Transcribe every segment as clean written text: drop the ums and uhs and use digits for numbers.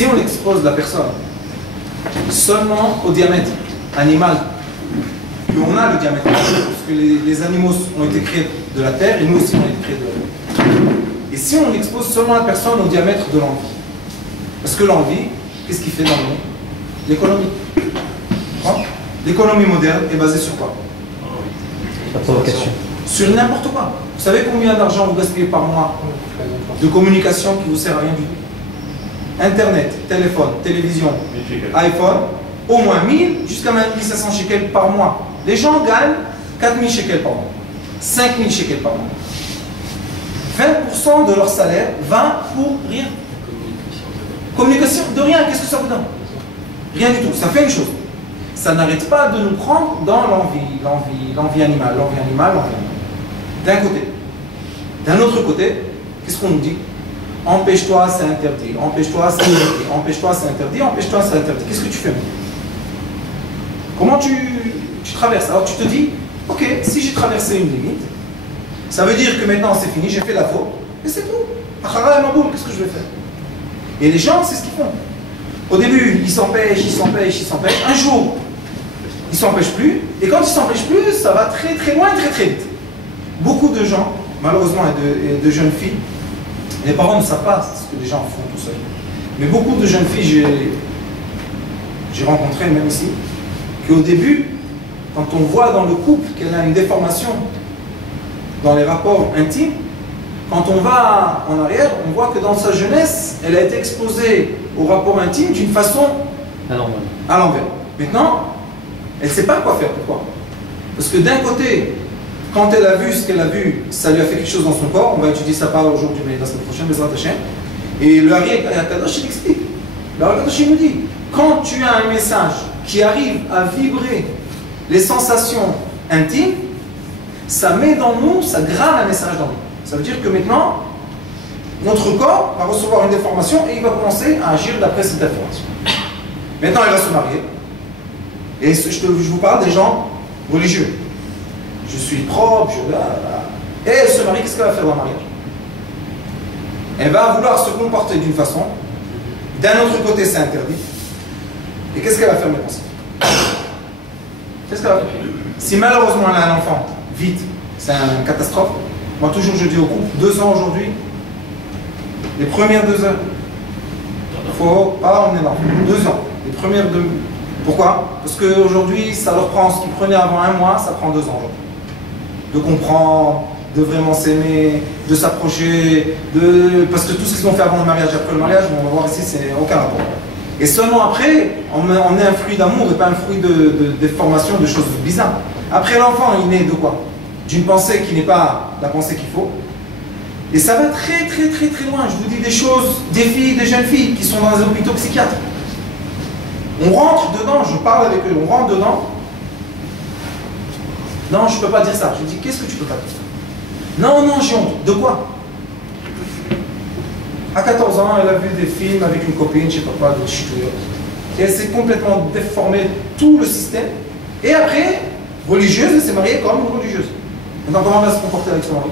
Si on expose la personne seulement au diamètre animal, et on a le diamètre, parce que les animaux ont été créés de la terre et nous aussi on a été créés de la terre. Et si on expose seulement la personne au diamètre de l'envie, parce que l'envie, qu'est-ce qu'il fait dans le monde? L'économie. L'économie moderne est basée sur quoi? La provocation. Sur n'importe quoi. Vous savez combien d'argent vous gaspillez par mois de communication qui ne vous sert à rien du tout? Internet, téléphone, télévision, iPhone, au moins 1000 jusqu'à même 1500 shekels par mois. Les gens gagnent 4000 shekels par mois, 5000 shekels par mois. 20% de leur salaire va pour rien. Communication de rien, qu'est-ce que ça vous donne? Rien du tout, ça fait une chose. Ça n'arrête pas de nous prendre dans l'envie animale. D'un côté. D'un autre côté, qu'est-ce qu'on nous dit? Empêche-toi, c'est interdit. Empêche-toi, c'est interdit. Empêche-toi, c'est interdit. Empêche-toi, c'est interdit. Qu'est-ce que tu fais? Comment tu traverses? Alors tu te dis, ok, si j'ai traversé une limite, ça veut dire que maintenant c'est fini, j'ai fait la faute, et c'est tout. Qu'est-ce que je vais faire? Et les gens, c'est ce qu'ils font. Au début, ils s'empêchent. Un jour, ils ne s'empêchent plus. Et quand ils ne s'empêchent plus, ça va très très loin, très vite. Beaucoup de gens, malheureusement, et de jeunes filles, les parents ne savent pas ce que les gens font tout seuls. Mais beaucoup de jeunes filles, j'ai rencontré même ici, qu'au début, quand on voit dans le couple qu'elle a une déformation dans les rapports intimes, quand on va en arrière, on voit que dans sa jeunesse, elle a été exposée au rapport intime d'une façon à l'envers. Maintenant, elle ne sait pas quoi faire. Pourquoi? Parce que d'un côté, quand elle a vu ce qu'elle a vu, ça lui a fait quelque chose dans son corps. On va étudier ça pas aujourd'hui, mais la semaine prochaine, Bezrat Hashem. Et le Hari Akadosh, il explique. Le Hari Akadosh, il nous dit, quand tu as un message qui arrive à vibrer les sensations intimes, ça met dans nous, ça grave un message dans nous. Ça veut dire que maintenant, notre corps va recevoir une déformation et il va commencer à agir d'après cette déformation. Maintenant, il va se marier. Et je vous parle des gens religieux. Je suis propre, et elle se marie, qu'est-ce qu'elle va faire dans le mariage? Elle va vouloir se comporter d'une façon, d'un autre côté c'est interdit. Et qu'est-ce qu'elle va faire maintenant? Qu'est-ce qu'elle va faire? Si malheureusement elle a un enfant, vite, c'est une catastrophe. Moi toujours je dis au couple, 2 ans aujourd'hui, les premières 2 heures, il ne faut pas emmener l'enfant. 2 ans, les premières 2. Pourquoi? Parce qu'aujourd'hui, ça leur prend ce qu'ils prenaient avant 1 mois, ça prend 2 ans aujourd'hui. De comprendre, de vraiment s'aimer, de s'approcher, parce que tout ce qu'ils ont fait avant le mariage et après le mariage, on va voir ici, c'est aucun rapport. Et seulement après, on est un fruit d'amour et pas un fruit de formation, de choses bizarres. Après l'enfant, il naît de quoi? D'une pensée qui n'est pas la pensée qu'il faut. Et ça va très loin. Je vous dis des choses, des filles, des jeunes filles qui sont dans les hôpitaux psychiatriques. On rentre dedans, je parle avec eux, on rentre dedans. Non, je ne peux pas dire ça. Je dis, qu'est-ce que tu peux pas dire? Non, j'ai honte. De quoi? À 14 ans, elle a vu des films avec une copine, je ne sais pas quoi, de ch'touillotte. Et elle s'est complètement déformé tout le système. Et après, religieuse, elle s'est mariée comme une religieuse. Maintenant, comment elle va se comporter avec son mari?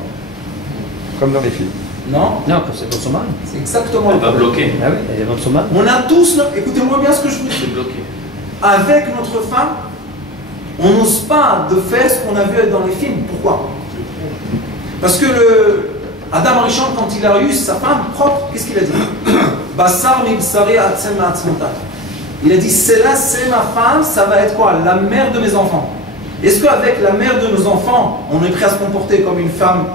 Comme dans les films. Non, c'est dans son mari. c'est exactement le Elle va problème. bloquer. Ah oui, elle est dans son mari. On a tous, écoutez-moi bien ce que je vous dis. C'est bloqué. Avec notre femme, on n'ose pas de faire ce qu'on a vu dans les films. Pourquoi? Parce que Adam Arishon, quand il a eu sa femme propre, qu'est-ce qu'il a dit? Bassar mibsari atzem atzmotat. Il a dit, celle-là, c'est ma femme, ça va être quoi? La mère de mes enfants. Est-ce qu'avec la mère de nos enfants, on est prêt à se comporter comme une femme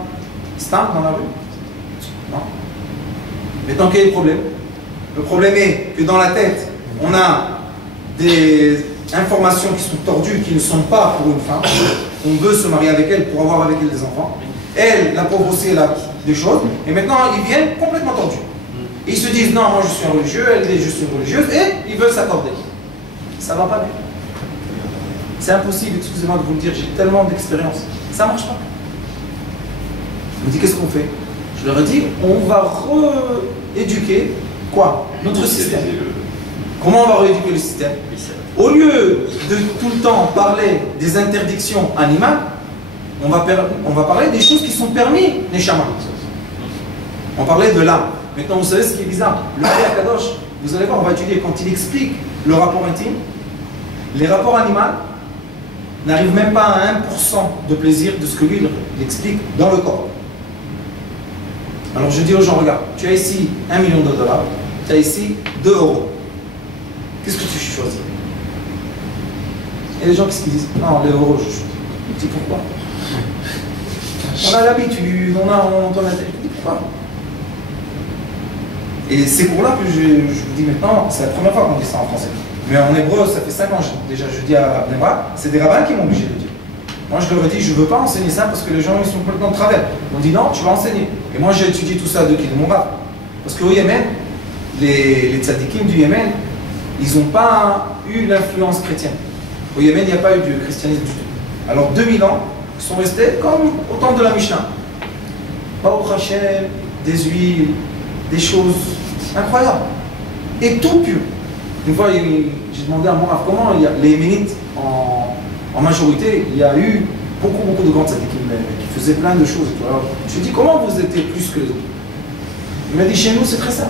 star dans la rue? Non. Maintenant, quel est le problème? Le problème est que dans la tête, on a des informations qui sont tordues, qui ne sont pas pour une femme. On veut se marier avec elle pour avoir avec elle des enfants. Elle, la pauvre aussi, elle a des choses. Et maintenant, ils viennent complètement tordus. Et ils se disent, non, moi je suis un religieux, elle dit, je suis une religieuse, et ils veulent s'accorder. Ça ne va pas bien. C'est impossible, excusez-moi de vous le dire, j'ai tellement d'expérience. Ça ne marche pas. Je me dis, qu'est-ce qu'on fait? Je leur ai dit, on va rééduquer quoi? Notre système. Comment on va rééduquer le système? Au lieu de tout le temps parler des interdictions animales, on va parler des choses qui sont permis, les chamans. On parlait de l'âme. Maintenant, vous savez ce qui est bizarre? Le Hari Akadosh, vous allez voir, on va étudier, quand il explique le rapport intime, les rapports animaux n'arrivent même pas à 1% de plaisir de ce que lui il explique dans le corps. Alors je dis aux gens, regarde, tu as ici 1 million de dollars, tu as ici 2 euros. Qu'est-ce que tu choisis? Et les gens, qu'est-ce qu'ils disent? Non, les euros, je choisis. Je dis pourquoi? On a l'habitude, on a intelligence. Je dis pourquoi? Et c'est pour là que je vous dis maintenant, c'est la première fois qu'on dit ça en français. Mais en hébreu, ça fait 5 ans déjà, je dis à Bnebrak, c'est des rabbins qui m'ont obligé de dire. Moi, je leur ai dit, je ne veux pas enseigner ça parce que les gens, ils sont complètement de travers. On dit non, tu vas enseigner. Et moi, j'ai étudié tout ça de mon rab. Parce qu'au Yémen, les tzadikim du Yémen, ils n'ont pas eu l'influence chrétienne. Au Yémen, il n'y a pas eu de christianisme du tout. Alors, 2000 ans, ils sont restés comme au temps de la Mishnah. Baruch Hashem, des huiles, des choses incroyables. Et tout pur. Une fois, j'ai demandé à mon rab comment il y a les Yéménites en majorité, il y a eu beaucoup de grands tzadikim qui faisaient plein de choses. Alors, je lui ai dit, comment vous étiez plus que les autres? Il m'a dit, chez nous, c'est très simple.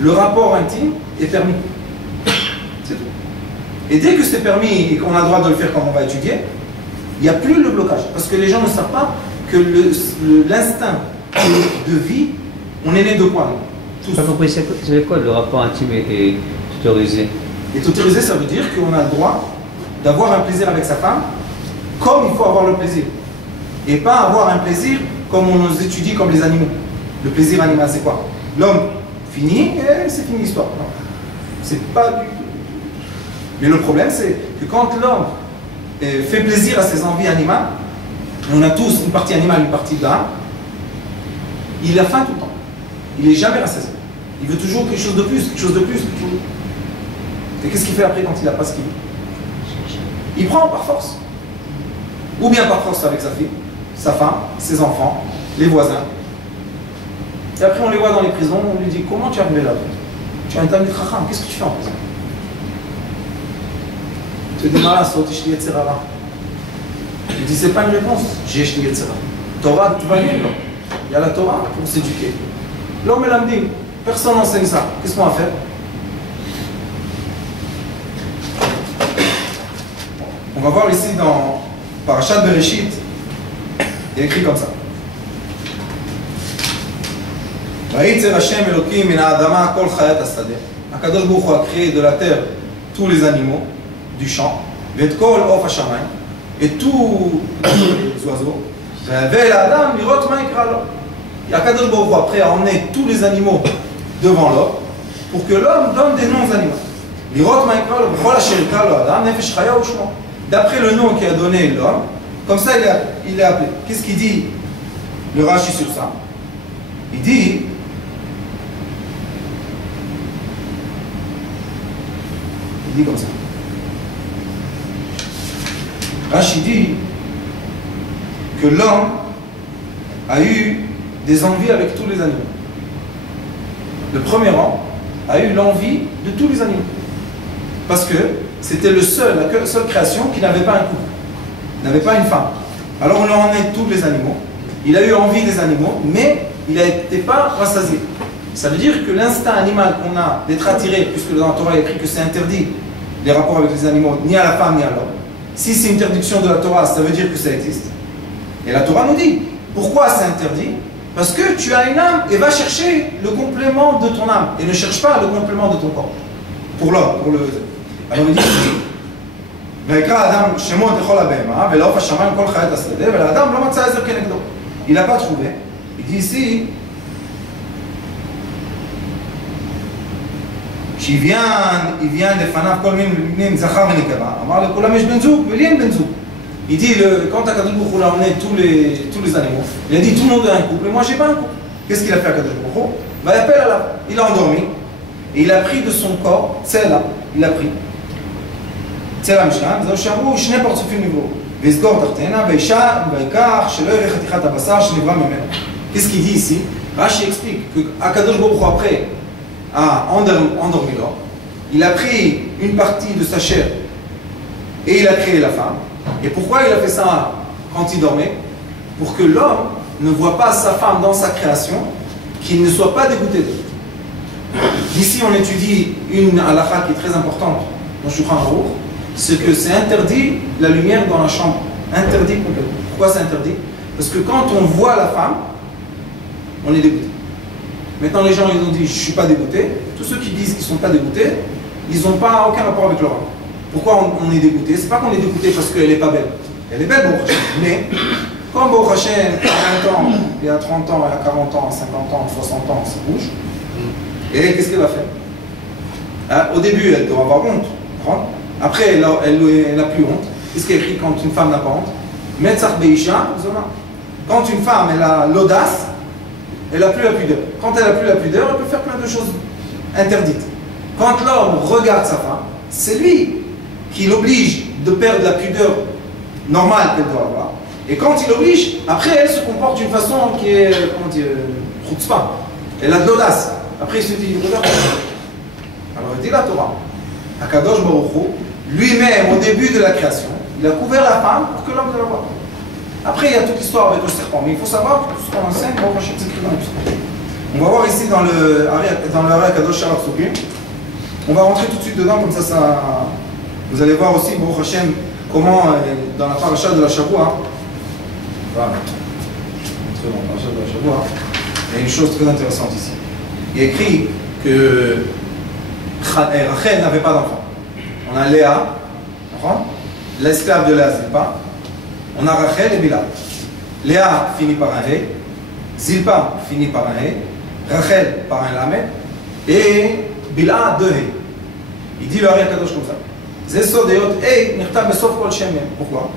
Le rapport intime est permis. C'est tout. Et dès que c'est permis et qu'on a le droit de le faire comme on va étudier, il n'y a plus le blocage. Parce que les gens ne savent pas que l'instinct de vie, on est né de quoi? Tous. C'est quoi le rapport intime est autorisé? Et autorisé, ça veut dire qu'on a le droit d'avoir un plaisir avec sa femme comme il faut avoir le plaisir. Et pas avoir un plaisir comme on nous étudie comme les animaux. Le plaisir animal, c'est quoi? L'homme finit et c'est fini l'histoire. Non. C'est pas du... Mais le problème, c'est que quand l'homme fait plaisir à ses envies animales, on a tous une partie animale, une partie d'âme, il a faim tout le temps. Il n'est jamais rassasié. Il veut toujours quelque chose de plus, quelque chose de plus, quelque chose de plus. Et qu'est-ce qu'il fait après quand il n'a pas ce qu'il veut? Il prend par force. Ou bien par force avec sa fille, sa femme, ses enfants, les voisins. Et après on les voit dans les prisons, on lui dit comment tu es arrivé là? Tu es un Talmid Chacham, qu'est-ce que tu fais en prison? Tu te dis malade, il dit c'est pas une réponse, j'ai Yesh li Yetzera. Torah, tu vas lire, non? Il y a la Torah pour s'éduquer. L'homme et l'âme dit, personne n'enseigne ça, qu'est-ce qu'on va faire? On va voir ici dans Parashat Bereshit, il est écrit comme ça. Vayitzer Hashem Elokim min ha'adama kol chayat hasadeh. Akadosh Baruch Hu a créé de la terre tous les animaux du champ, v'et kol of hashamayim, et tous les oiseaux. Ve'avel ha'adam lirot ma yikra lo. Et Akadosh Baruch Hu après a emmené tous les animaux devant l'homme pour que l'homme donne des noms aux animaux. Lirot ma yikra lo b'chol asher yikra lo adam nefesh chaya u'shmo. D'après le nom qu'a donné l'homme, comme ça il est appelé. Qu'est-ce qu'il dit le Rashi sur ça? Il dit comme ça. Rashi dit que l'homme a eu des envies avec tous les animaux. Le premier homme a eu l'envie de tous les animaux. Parce que c'était la seule création qui n'avait pas un couple, n'avait pas une femme. Alors on lui a emmené tous les animaux. Il a eu envie des animaux, mais il n'était pas rassasié. Ça veut dire que l'instinct animal qu'on a d'être attiré, puisque dans la Torah il est écrit que c'est interdit les rapports avec les animaux, ni à la femme ni à l'homme. Si c'est une interdiction de la Torah, ça veut dire que ça existe. Et la Torah nous dit, pourquoi c'est interdit? Parce que tu as une âme et va chercher le complément de ton âme et ne cherche pas le complément de ton corps. Pour l'homme, pour le... Alors il dit ici, il n'a pas trouvé. Il dit ici, il vient לפניו כל מין זכר ונקבה, אמר לכולם יש בן זוג ולי אין בן זוג. Il dit, quand Akadosh Baruch Hu a emmené tous les animaux, il a dit tout le monde a un couple, et moi j'ai pas un couple. Qu'est-ce qu'il a fait Akadosh Baruch Hu? Il appelle Allah. Il a endormi, et il a pris de son corps, Tsela, il a pris. Tsela Mishkan, זהו שאמרו שני פרצופים נבראו, ויסגור תחתינה, ויקח שלא יראה חתיכת הבשר שנברא ממנו. Qu'est-ce qu'il dit ici? Rashi explique que Akadosh Baruch Hu après a endormi l'homme, il a pris une partie de sa chair et il a créé la femme. Et pourquoi il a fait ça quand il dormait? Pour que l'homme ne voit pas sa femme dans sa création, qu'il ne soit pas dégoûté d'elle. Ici, on étudie une halakha qui est très importante dans Shulchan Aruch, c'est que c'est interdit la lumière dans la chambre. Interdit complètement. Pourquoi c'est interdit? Parce que quand on voit la femme, on est dégoûté. Maintenant, les gens, ils ont dit, je ne suis pas dégoûté. Tous ceux qui disent qu'ils ne sont pas dégoûtés, ils n'ont pas aucun rapport avec leur âme. Pourquoi on est dégoûté? C'est pas qu'on est dégoûté parce qu'elle n'est pas belle. Elle est belle, Baruch Hashem. Mais, quand Baruch Hashem, il y a 20 ans, il y a 30 ans, il y a 40 ans, 50 ans, 60 ans, ça bouge. Et qu'est-ce qu'elle va faire? Hein? Au début, elle doit avoir honte. Après, elle n'a plus honte. Qu'est-ce qu'il y a écrit quand une femme n'a pas honte? Metzach Beisha, quand une femme elle a l'audace, elle n'a plus la pudeur. Quand elle n'a plus la pudeur, elle peut faire plein de choses interdites. Quand l'homme regarde sa femme, c'est lui qui l'oblige de perdre la pudeur normale qu'elle doit avoir. Et quand il l'oblige, après elle se comporte d'une façon qui est, comment dire, chutzpah. Elle a de l'audace. Après il se dit, regarde. Alors il dit la Torah. Akadosh Baruch Hu, lui-même au début de la création, il a couvert la femme pour que l'homme ne la voie pas. Après il y a toute l'histoire avec le serpent. Mais il faut savoir que tout ce qu'on enseigne, c'est écrit dans l'histoire. On va voir ici dans le Aré Akadosh Shalach Sukim. On va rentrer tout de suite dedans, comme ça, vous allez voir aussi, Baruch Hashem, comment dans la paracha de la Shavua, voilà, dans la paracha de la Shavua, il y a une chose très intéressante ici. Il est écrit que Rachel n'avait pas d'enfant. On a Léa, l'esclave de Léa, Zilpa. On a Rachel et Bila. Léa finit par un He, Zilpa finit par un He, Rachel par un Lamed, et Bila deux He. Il dit le Ari Akadosh comme ça. Pourquoi?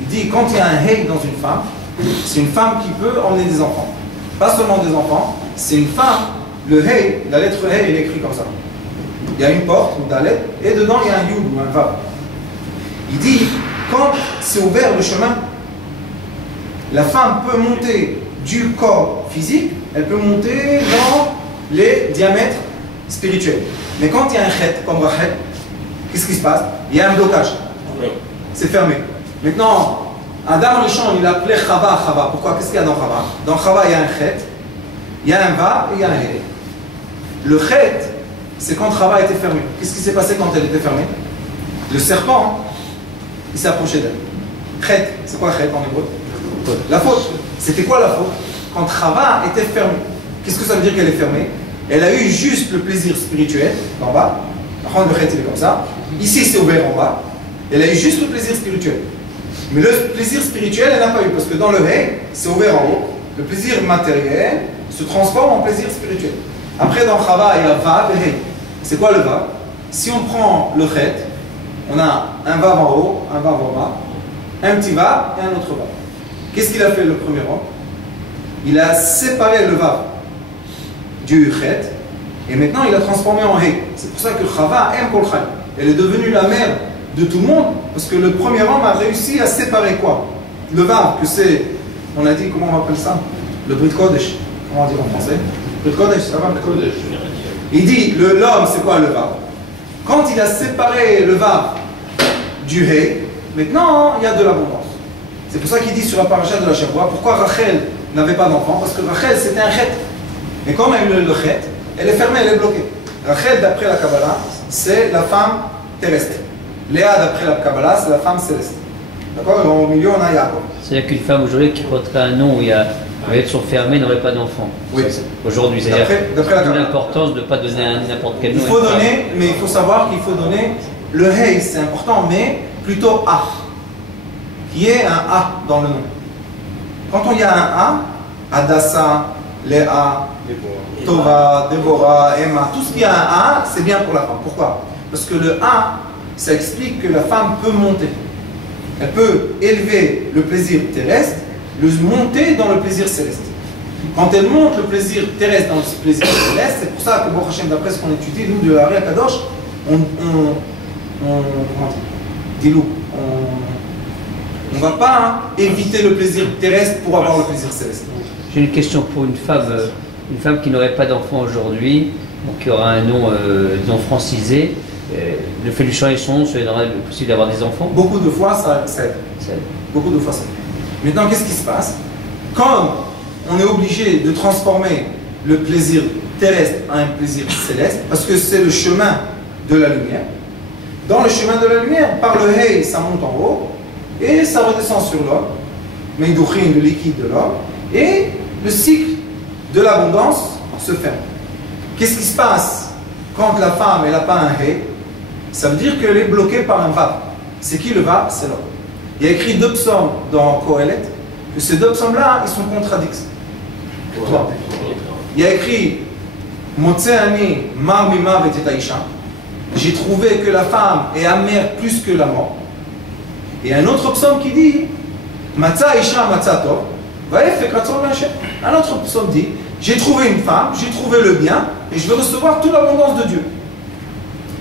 Il dit quand il y a un He dans une femme, c'est une femme qui peut emmener des enfants. Pas seulement des enfants, c'est une femme. Le He, la lettre He, il est écrit comme ça. Il y a une porte, une dalet, et dedans il y a un Yud ou un Vav. Il dit, quand c'est ouvert le chemin, la femme peut monter du corps physique, elle peut monter dans les diamètres spirituels. Mais quand il y a un Chet, comme Rachel, qu'est-ce qui se passe? Il y a un blocage. C'est fermé. Maintenant, Adam Rishon, il appelait Chava, Chava. Pourquoi? Qu'est-ce qu'il y a dans Chava? Dans Chava, il y a un Chet, il y a un Vav et il y a un He. Le Chet, c'est quand Chava était fermée. Qu'est-ce qui s'est passé quand elle était fermée? Le serpent, il s'est approché d'elle. Chet, c'est quoi Chet en hébreu? La faute. C'était quoi la faute? Quand Chava était fermée. Qu'est-ce que ça veut dire qu'elle est fermée? Elle a eu juste le plaisir spirituel en bas. Le Chet, il est comme ça. Ici, c'est ouvert en bas. Elle a eu juste le plaisir spirituel. Mais le plaisir spirituel, elle n'a pas eu. Parce que dans le He, c'est ouvert en haut. Le plaisir matériel se transforme en plaisir spirituel. Après, dans Chava, il y a Vav et He. C'est quoi le Vav? Si on prend le Chet, on a un Vav en haut, un Vav en bas, un petit Vav et un autre Vav. Qu'est-ce qu'il a fait le premier homme? Il a séparé le Vav du Chet et maintenant il a transformé en He. C'est pour ça que Chava aime Kol Chai. Elle est devenue la mère de tout le monde parce que le premier homme a réussi à séparer quoi? Le Vav, que c'est, on a dit, comment on appelle ça? Le Brit Kodesh. Comment on dit en français? Brit Kodesh, ça va? Brit Kodesh. Il dit, l'homme, c'est quoi le Vav? Quand il a séparé le Vav du He, maintenant il y a de l'abondance. C'est pour ça qu'il dit sur la paracha de la Shavua, pourquoi Rachel n'avait pas d'enfant? Parce que Rachel c'était un Chet. Et comme elle a le Chet, elle est fermée, elle est bloquée. Rachel, d'après la Kabbalah, c'est la femme terrestre. Léa, d'après la Kabbalah, c'est la femme céleste. D'accord? Au milieu, on a Yaakov. C'est-à-dire qu'une femme aujourd'hui qui porterait un nom où il y a elles sont fermées, n'aurait pas d'enfant. Oui. Aujourd'hui, c'est-à-dire l'importance de ne pas donner n'importe quel nom. Il faut donner, mais il faut savoir qu'il faut donner le Hey, c'est important, mais plutôt A. Qui est un A dans le nom. Quand on y a un A, Adassa, Léa, Tova, Déborah, Emma, tout ce qui a un A, c'est bien pour la femme. Pourquoi? Parce que le A, ça explique que la femme peut monter. Elle peut élever le plaisir terrestre, le monter dans le plaisir céleste. Quand elle monte le plaisir terrestre dans le plaisir céleste, c'est pour ça que, bon, Hachem, d'après ce qu'on étudie, nous, de Ari Akadosh, on ne va pas éviter le plaisir terrestre pour avoir le plaisir céleste. J'ai une question pour une femme qui n'aurait pas d'enfant aujourd'hui, qui aura un nom, disons, francisé. Le fait de changer son nom, ça lui donnera le possible d'avoir des enfants? Beaucoup de fois, ça aide. Beaucoup de fois, ça aide. Maintenant, qu'est-ce qui se passe? Quand on est obligé de transformer le plaisir terrestre a un plaisir céleste, parce que c'est le chemin de la lumière. Dans le chemin de la lumière, par le Hey, ça monte en haut, et ça redescend sur l'homme, Meidouchin, le liquide de l'homme, et le cycle de l'abondance se ferme. Qu'est-ce qui se passe quand la femme n'a pas un Hey? Ça veut dire qu'elle est bloquée par un Vav. C'est qui le Vav? C'est l'homme. Il y a écrit 2 psaumes dans Kohelet, que ces 2 psaumes-là, ils sont contradictoires. Il y a écrit Motseani mar mimavet et Aïcha. J'ai trouvé que la femme est amère plus que la mort. Et un autre psaume qui dit Matza Aïcha Matza Tov. Un autre psaume dit j'ai trouvé une femme, j'ai trouvé le bien, et je vais recevoir toute l'abondance de Dieu.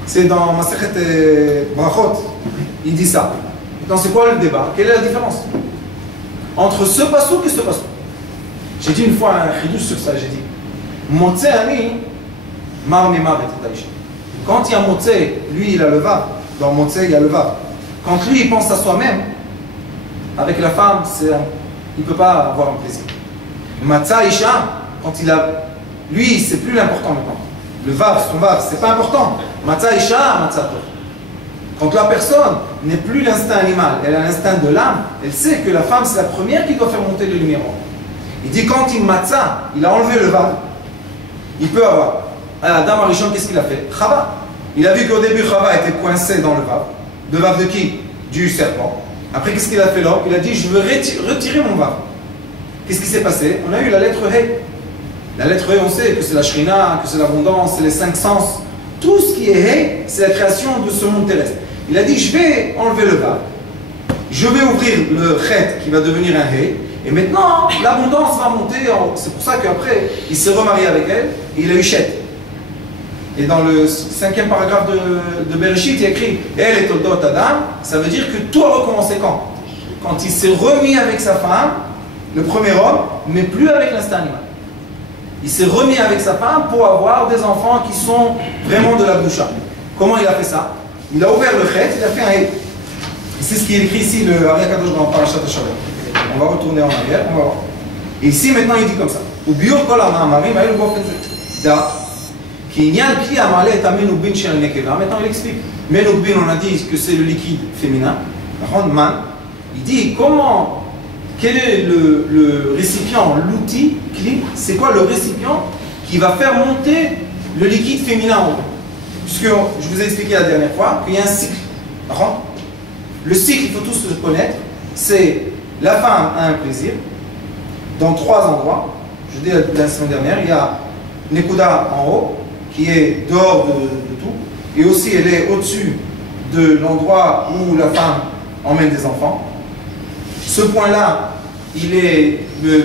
C'est dans Masechet Brachot, il dit ça. Maintenant, c'est quoi le débat? Quelle est la différence entre ce passouk et ce passouk? J'ai dit une fois un chidouche sur ça, j'ai dit Motseani mar mimavet et Aïcha. Quand il y a Motse, lui il a le vav. Dans Motse il y a le vav. Quand lui il pense à soi-même, avec la femme, il ne peut pas avoir un plaisir. Matza Isha, quand il a. Lui, c'est plus l'important maintenant. Le vav, son vav, c'est pas important. Matza Isha, Matza Tov. Quand la personne n'est plus l'instinct animal, elle a l'instinct de l'âme, elle sait que la femme c'est la première qui doit faire monter les lumières. Il dit quand il matza, il a enlevé le vav, il peut avoir. Adam Arishon, qu'est-ce qu'il a fait? Chava. Il a vu qu'au début, Chava était coincé dans le vav. Le vav de qui? Du serpent. Après, qu'est-ce qu'il a fait l'homme? Il a dit, je veux retirer mon vav. Qu'est-ce qui s'est passé? On a eu la lettre He. La lettre He, on sait que c'est la Shrina, que c'est l'abondance, c'est les 5 sens. Tout ce qui est He, c'est la création de ce monde terrestre. Il a dit, je vais enlever le vav. Je vais ouvrir le Chet qui va devenir un He. Et maintenant, l'abondance va monter. C'est pour ça qu'après, il s'est remarié avec elle et il a eu Chet. Et dans le 5e paragraphe de Bereshit, il y a écrit Elle est Toldot Adam, ça veut dire que tout a recommencé quand? Quand il s'est remis avec sa femme, le premier homme, mais plus avec l'instinct animal. Il s'est remis avec sa femme pour avoir des enfants qui sont vraiment de la boucha. Comment il a fait ça? Il a ouvert le chet, il a fait un hé. C'est ce qui est écrit ici, le Ari Kadosh dans Parashat HaShavot. On va retourner en arrière, on va voir. Et ici, maintenant, il dit comme ça. Ou biur kol ha'ma'amarim ha'elu bofen da. Maintenant il explique. Menukbin, on a dit que c'est le liquide féminin. Il dit comment, quel est le récipient, l'outil, c'est quoi le récipient qui va faire monter le liquide féminin en haut? Puisque je vous ai expliqué la dernière fois qu'il y a un cycle. Le cycle, il faut tous le connaître, c'est la femme a un plaisir dans 3 endroits. Je dis la semaine dernière, il y a Nekuda en haut, qui est dehors de tout, et aussi elle est au-dessus de l'endroit où la femme emmène des enfants. Ce point-là, il est, de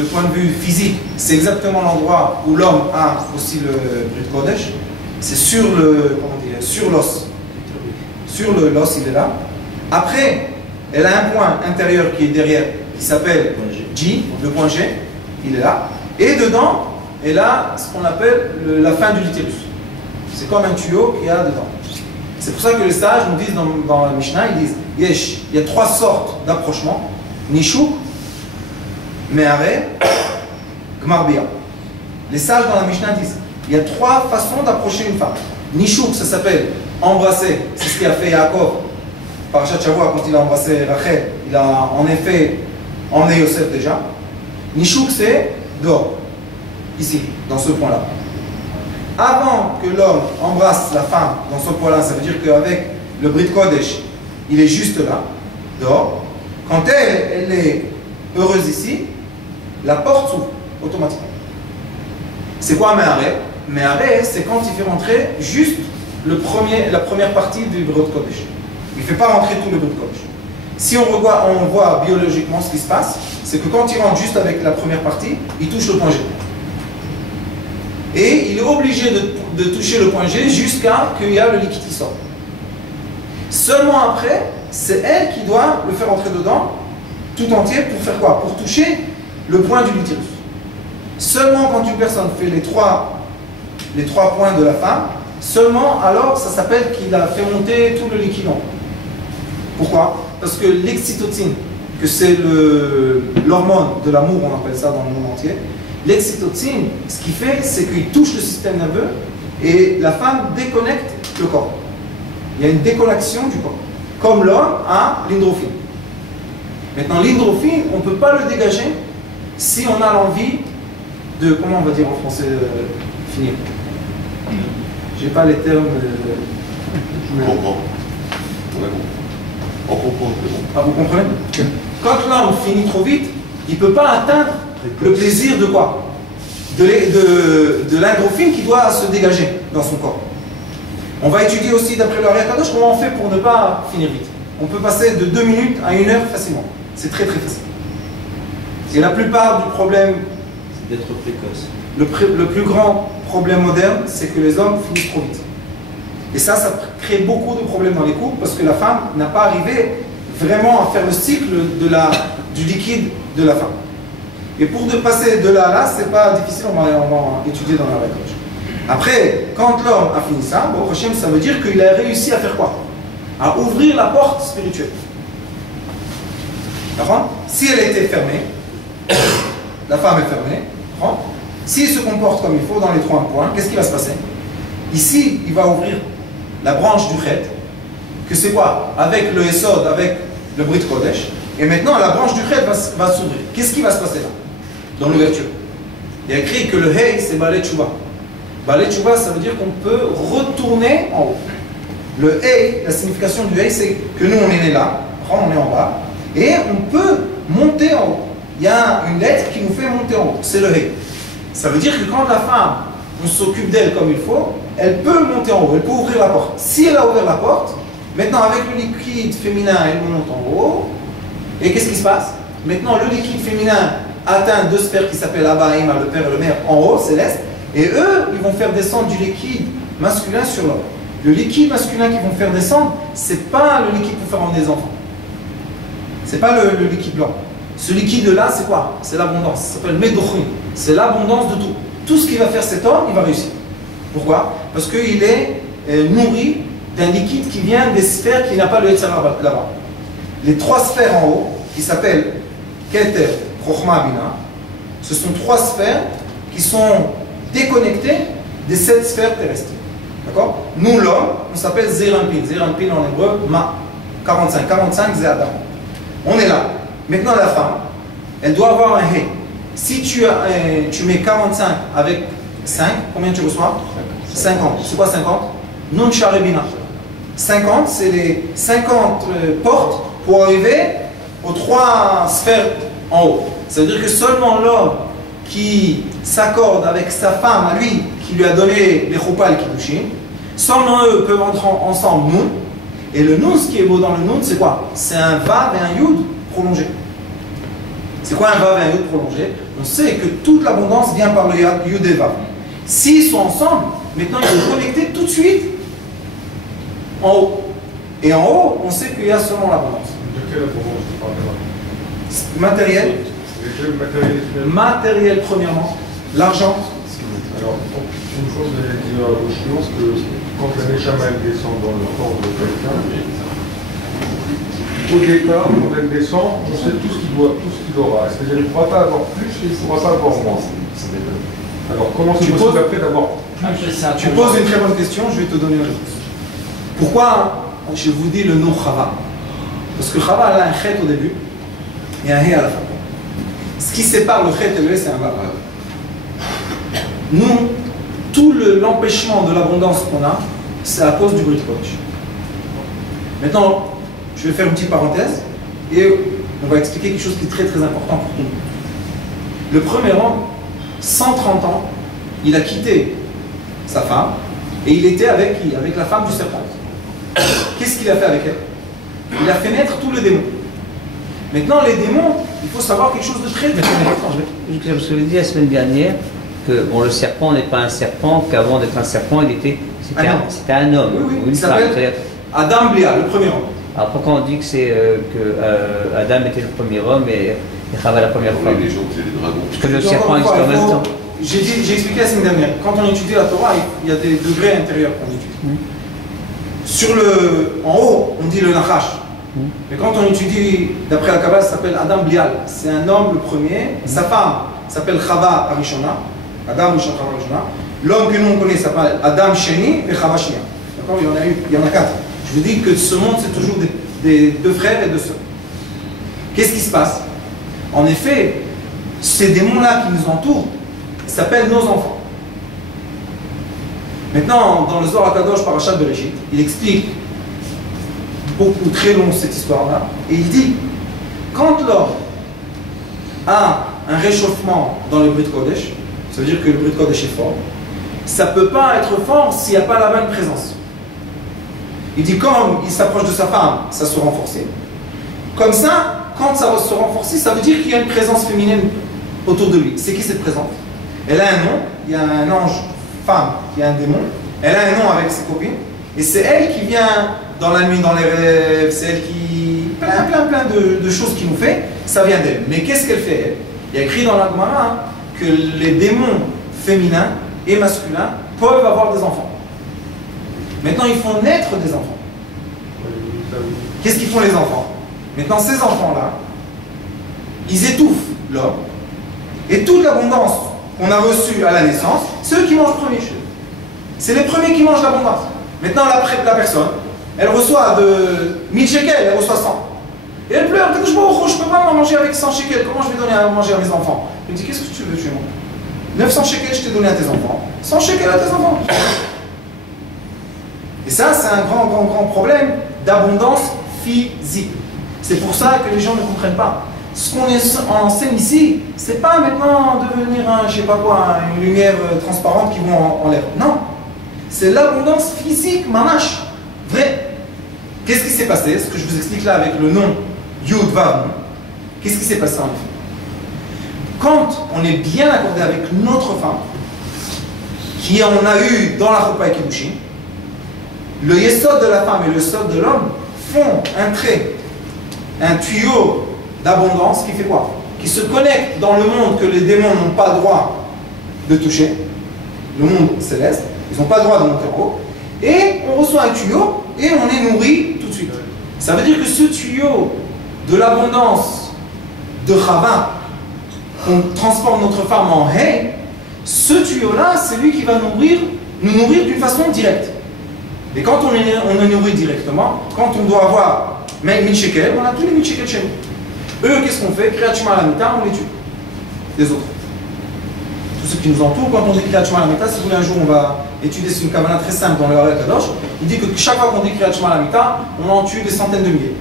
point de vue physique, c'est exactement l'endroit où l'homme a aussi le Brit Kodesh. C'est sur le, comment dire, sur l'os. Sur l'os, il est là. Après, elle a un point intérieur qui est derrière, qui s'appelle J, le point G, il est là. Et dedans, elle a ce qu'on appelle la fin de l'utérus. C'est comme un tuyau qu'il y a dedans. C'est pour ça que les sages nous disent dans la Mishnah, ils disent Yesh, il y a 3 sortes d'approchement. Nishuk, Me'are, Gmarbia. Les sages dans la Mishnah disent il y a 3 façons d'approcher une femme. Nishuk, ça s'appelle embrasser. C'est ce qu'a fait Yaakov. Parashat Shavua, quand il a embrassé Rachel, il a en effet emmené Yosef déjà. Nishuk, c'est dehors. Ici, dans ce point-là. Avant que l'homme embrasse la femme dans ce point-là, ça veut dire qu'avec le Brit Kodesh, il est juste là, dehors. Quand elle est heureuse ici, la porte s'ouvre automatiquement. C'est quoi Me'are? Me'are, c'est quand il fait rentrer juste la première partie du Brit Kodesh. Il ne fait pas rentrer tout le Brit Kodesh. Si on voit biologiquement ce qui se passe, c'est que quand il rentre juste avec la première partie, il touche le point G. Et il est obligé de toucher le point G jusqu'à qu'il y a le liquide qui sort. Seulement après, c'est elle qui doit le faire entrer dedans, tout entier, pour faire quoi? Pour toucher le point du l'utérus. Seulement quand une personne fait les trois points de la femme, seulement alors ça s'appelle qu'il a fait monter tout le liquide en haut. Pourquoi? Parce que l'excytocine, que c'est l'hormone de l'amour, on appelle ça dans le monde entier, L'excytocine, ce qu'il fait, c'est qu'il touche le système nerveux et la femme déconnecte le corps. Il y a une déconnexion du corps. Comme l'homme a l'hydrophile. Maintenant, l'hydrophile, on ne peut pas le dégager si on a l'envie de, comment on va dire en français, finir. J'ai pas les termes. On comprend. On comprend. Ah, vous comprenez? Quand l'homme finit trop vite, il ne peut pas atteindre le plaisir de quoi? De l'hydrophile qui doit se dégager dans son corps. On va étudier aussi, d'après le Ari Kadosh, comment on fait pour ne pas finir vite. On peut passer de 2 minutes à 1 heure facilement. C'est très très facile. Et la plupart du problème, c'est d'être précoce. Le plus grand problème moderne, c'est que les hommes finissent trop vite. Et ça crée beaucoup de problèmes dans les couples parce que la femme n'a pas arrivé vraiment à faire le cycle du liquide de la femme. Et pour de passer de là à là, c'est pas difficile, on va étudier dans la récolte. Après, quand l'homme a fini ça, bon, ça veut dire qu'il a réussi à faire quoi? À ouvrir la porte spirituelle. D'accord? Si elle était fermée, la femme est fermée, s'il se comporte comme il faut dans les 3 points, qu'est-ce qui va se passer? Ici, il va ouvrir la branche du Chet, que c'est quoi? Avec le Esod, avec le Brit Kodesh, et maintenant la branche du Chet va s'ouvrir. Qu'est-ce qui va se passer là? Dans l'ouverture. Il y a écrit que le Hey, c'est Balei Tshuva. Balei Tshuva, ça veut dire qu'on peut retourner en haut. Le Hey, la signification du Hey, c'est que nous, on est né là, on est en bas, et on peut monter en haut. Il y a une lettre qui nous fait monter en haut, c'est le Hey. Ça veut dire que quand la femme, on s'occupe d'elle comme il faut, elle peut monter en haut, elle peut ouvrir la porte. Si elle a ouvert la porte, maintenant avec le liquide féminin, elle monte en haut, et qu'est-ce qui se passe? Maintenant, le liquide féminin atteint 2 sphères qui s'appellent Abba, Ima, le père et le mère, en haut, céleste, et eux, ils vont faire descendre du liquide masculin sur l'homme. Le liquide masculin qu'ils vont faire descendre, c'est pas le liquide pour faire emmener des enfants. C'est pas le liquide blanc. Ce liquide-là, c'est quoi? C'est l'abondance. Ça s'appelle Medochim. C'est l'abondance de tout. Tout ce qui va faire cet homme, il va réussir. Pourquoi? Parce qu'il est nourri d'un liquide qui vient des sphères qui n'a pas le Yetzirah là-bas. Les 3 sphères en haut, qui s'appellent Keter, Chochma, Bina, ce sont 3 sphères qui sont déconnectées des 7 sphères terrestres. D'accord? Nous, l'homme, on s'appelle Zerampin. Zerampin en hébreu, Ma. 45. 45, c'est Adam. On est là. Maintenant, la femme, elle doit avoir un He. Si tu mets 45 avec 5, combien tu reçois? 50. C'est quoi 50? Nun Sharebina. 50, c'est les 50 portes pour arriver aux 3 sphères en haut. Ça veut dire que seulement l'homme qui s'accorde avec sa femme à lui, qui lui a donné les choupas et les kiddushin, seulement eux peuvent entrer ensemble Nun. Et le Nun, ce qui est beau dans le Nun, c'est quoi? C'est un Vav et un Yud prolongé. C'est quoi un Vav et un Yud prolongé? On sait que toute l'abondance vient par le Yud et Vav. S'ils sont ensemble, maintenant ils sont connectés tout de suite en haut. Et en haut, on sait qu'il y a seulement l'abondance. De quelle abondance tu parles? Matériel. Matériel, premièrement. L'argent. Alors, une chose, j'allais dire aux Chinois, que quand la Neshama descend dans le corps de quelqu'un, au départ, quand elle descend, on sait tout ce qu'il aura. C'est-à-dire qu'il ne pourra pas avoir plus et il ne pourra pas avoir moins. Alors, comment c'est possible après d'avoir plus? Tu poses une très bonne question, je vais te donner une réponse. Pourquoi je vous dis le nom Chava? Parce que Chava a un chet au début et un he à la fin. Ce qui sépare le chet et le he, c'est un vav. Nous, tout l'empêchement de l'abondance qu'on a, c'est à cause du Brit Kodesh. Maintenant, je vais faire une petite parenthèse et on va expliquer quelque chose qui est très très important pour tout le monde. Le premier homme, 130 ans, il a quitté sa femme et il était avec qui? Avec la femme du serpent. Qu'est-ce qu'il a fait avec elle? Il a fait naître tous les démons. Maintenant, les démons, il faut savoir quelque chose de très très important. Parce que je l'ai dit la semaine dernière, que bon, le serpent n'est pas un serpent, qu'avant d'être un serpent, c'était un homme. Oui, oui, il s'appelle Adam Blia, le premier homme. Alors pourquoi on dit que Adam était le premier homme et Chava la première femme? Les gens, c'est des dragons. Parce que le serpent existe en même temps. J'ai expliqué la semaine dernière, quand on étudie la Torah, il y a des degrés intérieurs qu'on étudie. En haut, on dit le Nachash. Mais quand on étudie, d'après la Kabbalah, ça s'appelle Adam Blial. C'est un homme le premier. Sa femme, s'appelle Chava Arishona, Adam Rishon Chava Arishona. L'homme que nous on connaît s'appelle Adam Sheni et Chava Shnia. D'accord? Il y en a 4. Je vous dis que ce monde, c'est toujours des deux frères et deux sœurs. Qu'est-ce qui se passe? En effet, ces démons-là qui nous entourent s'appellent nos enfants. Maintenant, dans le Zohar HaKadosh Parashat Bereshit, il explique beaucoup très long cette histoire-là, et il dit, quand l'homme a un réchauffement dans le Brit Kodesh, ça veut dire que le Brit Kodesh est fort, ça ne peut pas être fort s'il n'y a pas la bonne présence. Il dit, comme il s'approche de sa femme, ça se renforce. Comme ça, quand ça va se renforcer, ça veut dire qu'il y a une présence féminine autour de lui. C'est qui cette présence? Elle a un nom, il y a un ange femme qui a un démon, elle a un nom avec ses copines, et c'est elle qui vient dans la nuit, dans les rêves, c'est elle qui... plein de choses qu'il nous fait, ça vient d'elle. Mais qu'est-ce qu'elle fait elle? Il y a écrit dans la Gemara que les démons féminins et masculins peuvent avoir des enfants. Maintenant, ils font naître des enfants. Qu'est-ce qu'ils font les enfants? Maintenant, ces enfants-là, ils étouffent l'homme, et toute l'abondance qu'on a reçue à la naissance, c'est eux qui mangent premier chez eux. C'est les premiers qui mangent l'abondance. Maintenant, la personne, elle reçoit de 1000 shekels, elle reçoit 100. Et elle pleure, je ne peux pas manger avec 100 shekels, comment je vais donner à manger à mes enfants? Je me dis, qu'est-ce que tu veux chez moi? 900 shekels, je t'ai donné à tes enfants. 100 shekels à tes enfants. Et ça, c'est un grand problème d'abondance physique. C'est pour ça que les gens ne comprennent pas. Ce qu'on enseigne ici, c'est pas maintenant devenir un, je sais pas quoi, une lumière transparente qui vont en l'air. Non. C'est l'abondance physique, mamash. Vrai. Qu'est-ce qui s'est passé? Ce que je vous explique là avec le nom Yud Vav. Qu'est-ce qui s'est passé en effet? Quand on est bien accordé avec notre femme, qui on a eu dans la Choupa et Kiddushin, le yesod de la femme et le yesod de l'homme font un trait, un tuyau d'abondance qui fait quoi? Qui se connecte dans le monde que les démons n'ont pas droit de toucher, le monde céleste, ils n'ont pas droit de monter en haut, et on reçoit un tuyau et on est nourri tout de suite. Ça veut dire que ce tuyau de l'abondance de Chava, qu'on transforme notre femme en Hé, ce tuyau-là, c'est lui qui va nous nourrir d'une façon directe. Et quand on est nourri directement, quand on doit avoir 1000 shekels, on a tous les 1000 shekels chez nous. Eux, qu'est-ce qu'on fait? Kriyat Shema à la mita, on les tue. Les autres. Tous ceux qui nous entourent, quand on dit Kriyat Shema à la mita, si vous voulez un jour, on va étudier, c'est une kavana très simple dans le Zohar HaKadosh, il dit que chaque fois qu'on dit Kriyat Shema à la mita, on en tue des centaines de milliers.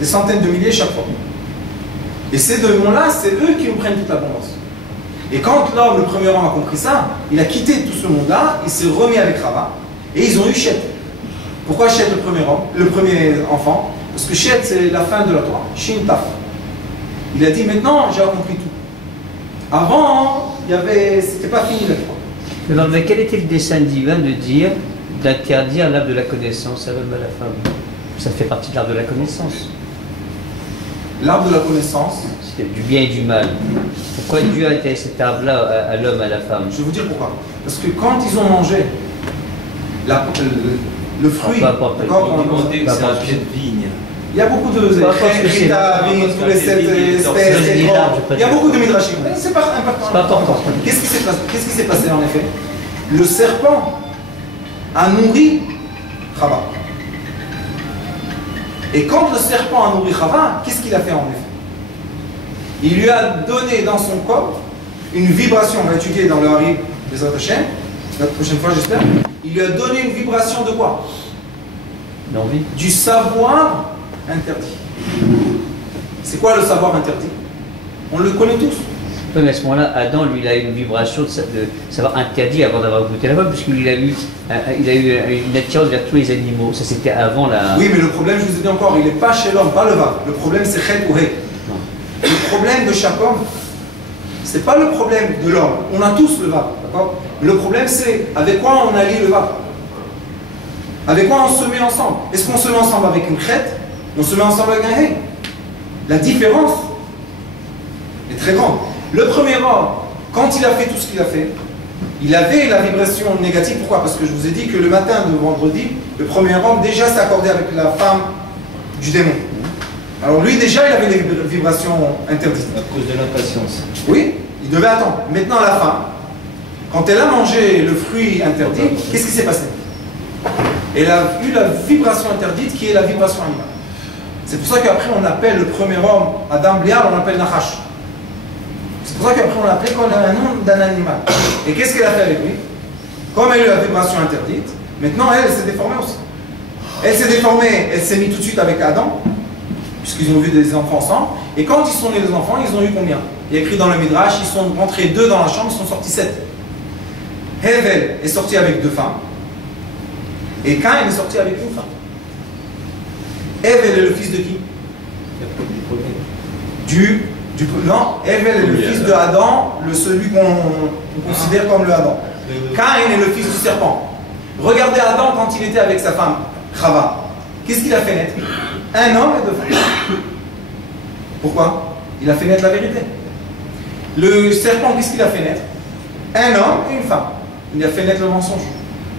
Des centaines de milliers chaque fois. Et ces démons-là, c'est eux qui nous prennent toute l'abondance. Et quand l'homme, le premier homme, a compris ça, il a quitté tout ce monde-là, il s'est remis avec Rava, et ils ont eu Shet. Pourquoi Shet le premier homme, le premier enfant? Parce que Shet, c'est la fin de la Torah. Shin Taf. Il a dit maintenant, j'ai compris tout. Avant, c'était pas fini la Torah. Mais quel était le dessein divin de dire, d'interdire l'arbre de la connaissance à l'homme et à la femme? Ça fait partie de l'arbre de la connaissance. L'arbre de la connaissance. C'est du bien et du mal. Pourquoi Dieu a été cet arbre-là à l'homme, à la femme? Je vais vous dire pourquoi. Parce que quand ils ont mangé le fruit, d'accord, on dit que c'est un pied de vigne. Il y a beaucoup de Rita, vigne, tous les 7 espèces, il y a beaucoup de midrashim. C'est pas important. Qu'est-ce qui s'est passé en effet? Le serpent a nourri Chava. Et quand le serpent a nourri Chava, qu'est-ce qu'il a fait en effet? Il lui a donné dans son corps une vibration, on va étudier dans le Hari des Hashem, la prochaine fois j'espère. Il lui a donné une vibration de quoi? L'envie. Du savoir interdit. C'est quoi le savoir interdit? On le connaît tous. Oui, mais à ce moment-là, Adam, lui, il a eu une vibration de savoir interdit avant d'avoir goûté la pomme, puisqu'il a eu une attirance vers tous les animaux. Ça, c'était avant la... Oui, mais le problème, je vous ai dit encore, il n'est pas chez l'homme, pas le vav. Le problème, c'est chet ou hé. Le problème de chaque homme, c'est pas le problème de l'homme. On a tous le vav, d'accord? Le problème, c'est avec quoi on allie le vav. Avec quoi on se met ensemble? Est-ce qu'on se met ensemble avec une chet? On se met ensemble avec un hé? La différence est très grande. Le premier homme, quand il a fait tout ce qu'il a fait, il avait la vibration négative. Pourquoi? Parce que je vous ai dit que le matin de vendredi, le premier homme déjà s'est accordé avec la femme du démon. Alors lui déjà il avait les vibrations interdites. À cause de l'impatience. Oui, il devait attendre. Maintenant la femme, quand elle a mangé le fruit interdit, qu'est-ce qui s'est passé? Elle a eu la vibration interdite qui est la vibration animale. C'est pour ça qu'après on appelle le premier homme, Adam Bliar, on l'appelle Nachash. C'est pour ça qu'après on l'appelle comme un nom d'un animal. Et qu'est-ce qu'elle a fait avec lui? Comme elle a eu la vibration interdite, maintenant elle s'est déformée aussi. Elle s'est déformée, elle s'est mise tout de suite avec Adam, puisqu'ils ont vu des enfants ensemble. Et quand ils sont nés les enfants, ils ont eu combien? Il est écrit dans le Midrash, ils sont rentrés 2 dans la chambre, ils sont sortis 7. Hevel est sorti avec 2 femmes. Et Caïn est sorti avec une femme. Hevel est le fils de qui? Non, Hevel est le fils de Adam, celui qu'on considère comme le Adam. Caïn est le fils du serpent. Regardez Adam quand il était avec sa femme, Chava. Qu'est-ce qu'il a fait naître? Un homme et 2 femmes. Pourquoi? Il a fait naître la vérité. Le serpent, qu'est-ce qu'il a fait naître? Un homme et une femme. Il a fait naître le mensonge.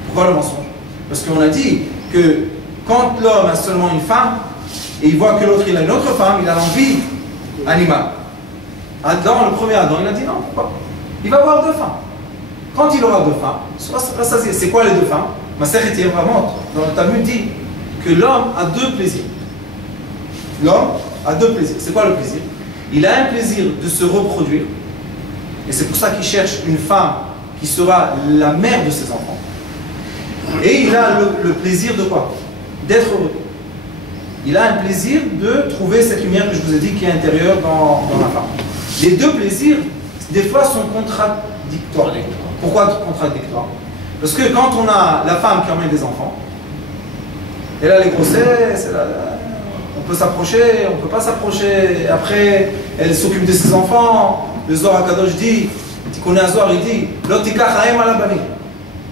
Pourquoi le mensonge? Parce qu'on a dit que quand l'homme a seulement une femme, et il voit que l'autre il a une autre femme, il a l'envie animale. Adam, le premier Adam, il a dit non, pourquoi? Il va avoir 2 femmes. Quand il aura 2 femmes, il sera rassasié. C'est quoi les 2 femmes? Masechet Yevamot, dans le Talmud, dit que l'homme a 2 plaisirs. L'homme a 2 plaisirs. C'est quoi le plaisir? Il a un plaisir de se reproduire, et c'est pour ça qu'il cherche une femme qui sera la mère de ses enfants. Et il a le plaisir de quoi? D'être heureux. Il a un plaisir de trouver cette lumière que je vous ai dit qui est intérieure dans la femme. Les 2 plaisirs, des fois, sont contradictoires. Pourquoi contradictoires? Parce que quand on a la femme qui emmène des enfants, elle a les grossesses, on peut s'approcher, on ne peut pas s'approcher. Après, elle s'occupe de ses enfants. Le Zohar HaKadosh dit, tu connais un Zohar, il dit,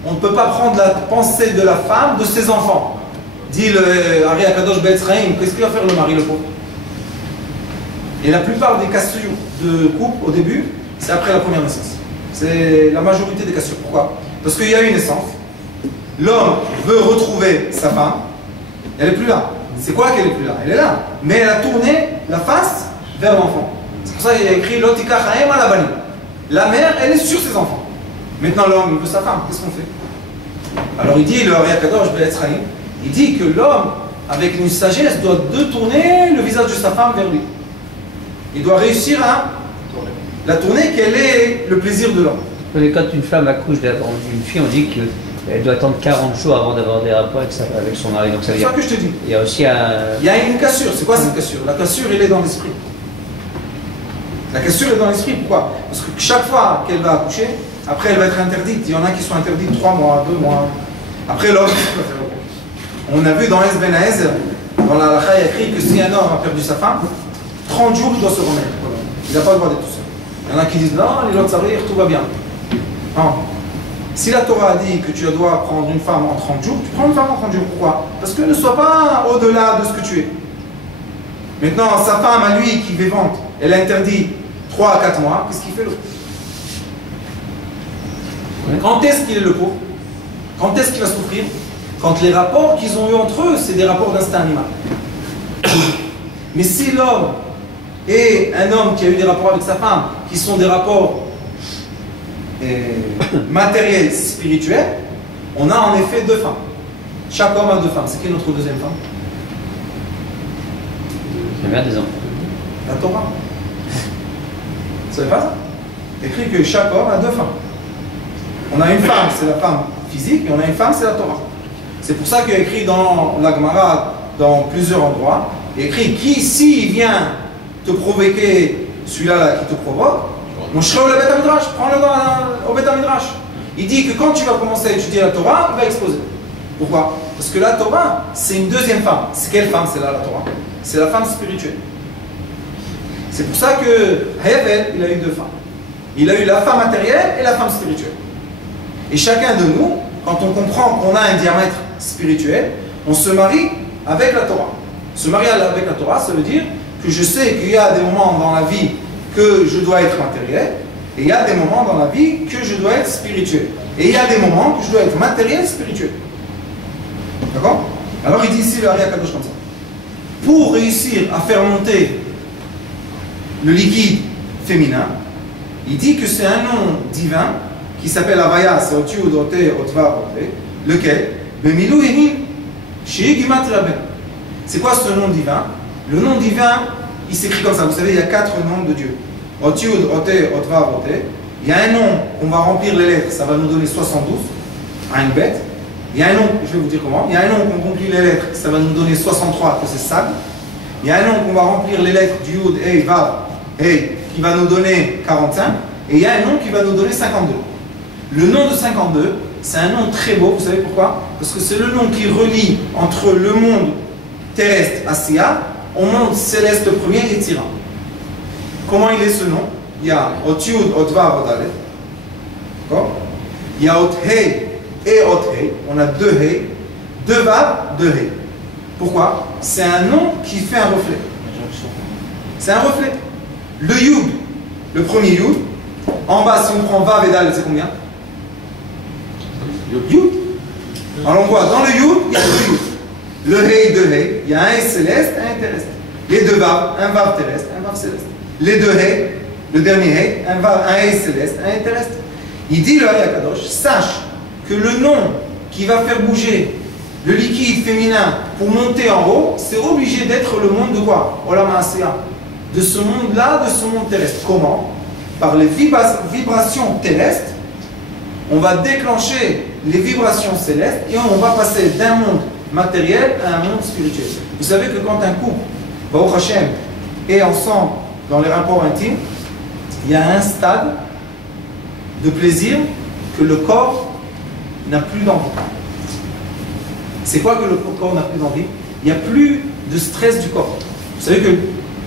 on ne peut pas prendre la pensée de la femme de ses enfants. Dit le Ari HaKadosh Be'etzraïm, qu'est-ce qu'il va faire le mari, le pauvre? Et la plupart des cassures de couple, au début, c'est après la première naissance. C'est la majorité des cassures. Pourquoi? Parce qu'il y a une naissance, l'homme veut retrouver sa femme, elle n'est plus là. C'est quoi qu'elle n'est plus là? Elle est là. Mais elle a tourné la face vers l'enfant. C'est pour ça qu'il y a écrit Lotika Chaim Alabani. La mère, elle est sur ses enfants. Maintenant, l'homme, il veut sa femme. Qu'est-ce qu'on fait? Alors il dit, le Ari HaKadosh Be'etzraïm, il dit que l'homme, avec une sagesse, doit détourner le visage de sa femme vers lui. Il doit réussir à la tourner, quel est le plaisir de l'homme. Quand une femme accouche d'une fille, on dit qu'elle doit attendre 40 jours avant d'avoir des rapports avec son mari. Donc ça veut dire. C'est ça que je te dis. Il y a aussi il y a une cassure. C'est quoi cette cassure? La cassure, elle est dans l'esprit. La cassure est dans l'esprit. Pourquoi? Parce que chaque fois qu'elle va accoucher, après elle va être interdite. Il y en a qui sont interdites 3 mois, 2 mois. Après l'homme, on a vu dans Es Ben Haezer, dans la halakha, il y a écrit que si un homme a perdu sa femme, 30 jours il doit se remettre. Il n'a pas le droit d'être tout seul. Il y en a qui disent non, les autres s'arrivent, tout va bien. Non. Si la Torah a dit que tu dois prendre une femme en 30 jours, tu prends une femme en 30 jours. Pourquoi? Parce que ne sois pas au-delà de ce que tu es. Maintenant, sa femme à lui qui vivante, elle a interdit 3 à 4 mois, qu'est-ce qu'il fait l'autre? Quand est-ce qu'il est le pauvre? Quand est-ce qu'il va souffrir? Quand les rapports qu'ils ont eu entre eux, c'est des rapports d'instinct animal. Mais si l'homme est un homme qui a eu des rapports avec sa femme, qui sont des rapports matériels, spirituels, on a en effet 2 femmes. Chaque homme a 2 femmes. C'est qui notre deuxième femme? La mère des enfants. La Torah. Vous savez pas ça? Écrit que chaque homme a 2 femmes. On a une femme, c'est la femme physique, et on a une femme, c'est la Torah. C'est pour ça qu'il y a écrit dans la Gemara, dans plusieurs endroits, il y a écrit qui, s'il vient te provoquer, celui-là qui te provoque, mon shreo le Beth Midrash, prends-le au Beth Midrash. Il dit que quand tu vas commencer à étudier la Torah, il va exploser. Pourquoi? Parce que la Torah, c'est une deuxième femme. C'est quelle femme c'est là, la Torah? C'est la femme spirituelle. C'est pour ça que Hevel, il a eu 2 femmes. Il a eu la femme matérielle et la femme spirituelle. Et chacun de nous, quand on comprend qu'on a un diamètre spirituel, on se marie avec la Torah. Se marier avec la Torah, ça veut dire que je sais qu'il y a des moments dans la vie que je dois être matériel, et il y a des moments dans la vie que je dois être spirituel. Et il y a des moments que je dois être matériel, spirituel. D'accord? Alors il dit ici le Ari HaKadosh comme ça. pour réussir à faire monter le liquide féminin, il dit que c'est un nom divin qui s'appelle Avaya, c'est Otiud, Ote, Otva, Ote, lequel Bemilou Enim, Shei Gimat Rabben. C'est quoi ce nom divin? Le nom divin, il s'écrit comme ça. Vous savez, il y a 4 noms de Dieu. Otiud, Ote, Otva, Ote. Il y a un nom, on va remplir les lettres, ça va nous donner 72, à une bête. Il y a un nom, je vais vous dire comment. Il y a un nom qu'on remplit les lettres, ça va nous donner 63, que c'est sable. Il y a un nom qu'on va remplir les lettres du Yud, Hey, Vav, Hey, qui va nous donner 45. Et il y a un nom qui va nous donner 52. Le nom de 52, c'est un nom très beau, vous savez pourquoi? Parce que c'est le nom qui relie entre le monde terrestre, Asiya, au monde céleste premier, Yetzira. Comment il est ce nom? Il y a Otiud, Otva, Odalet. D'accord? Il y a Othei et Othei. On a 2 Hei, 2 Vav, 2 Hei. Pourquoi? C'est un nom qui fait un reflet. C'est un reflet. Le Yud, le premier Yud, en bas, si on prend Vav et Dalet, c'est combien? Yud. Alors on voit dans le Yud, il y a 2 Yud. Le Hei, 2 Hei. Il y a un Hei céleste, un terrestre. Les 2 Vav, un Vav terrestre, un Vav céleste. Les 2 Hei, le dernier Hei, un Hei céleste, un Hei terrestre. Il dit le Hei Akadosh, sache que le nom qui va faire bouger le liquide féminin pour monter en haut, c'est obligé d'être le monde de quoi? Olam Asiya. De ce monde-là, de ce monde terrestre. Comment? Par les vibrations terrestres, on va déclencher les vibrations célestes et on va passer d'un monde matériel à un monde spirituel. Vous savez que quand un couple, Baruch Hashem, est ensemble dans les rapports intimes, il y a un stade de plaisir que le corps n'a plus d'envie. C'est quoi que le corps n'a plus d'envie? Il n'y a plus de stress du corps. Vous savez que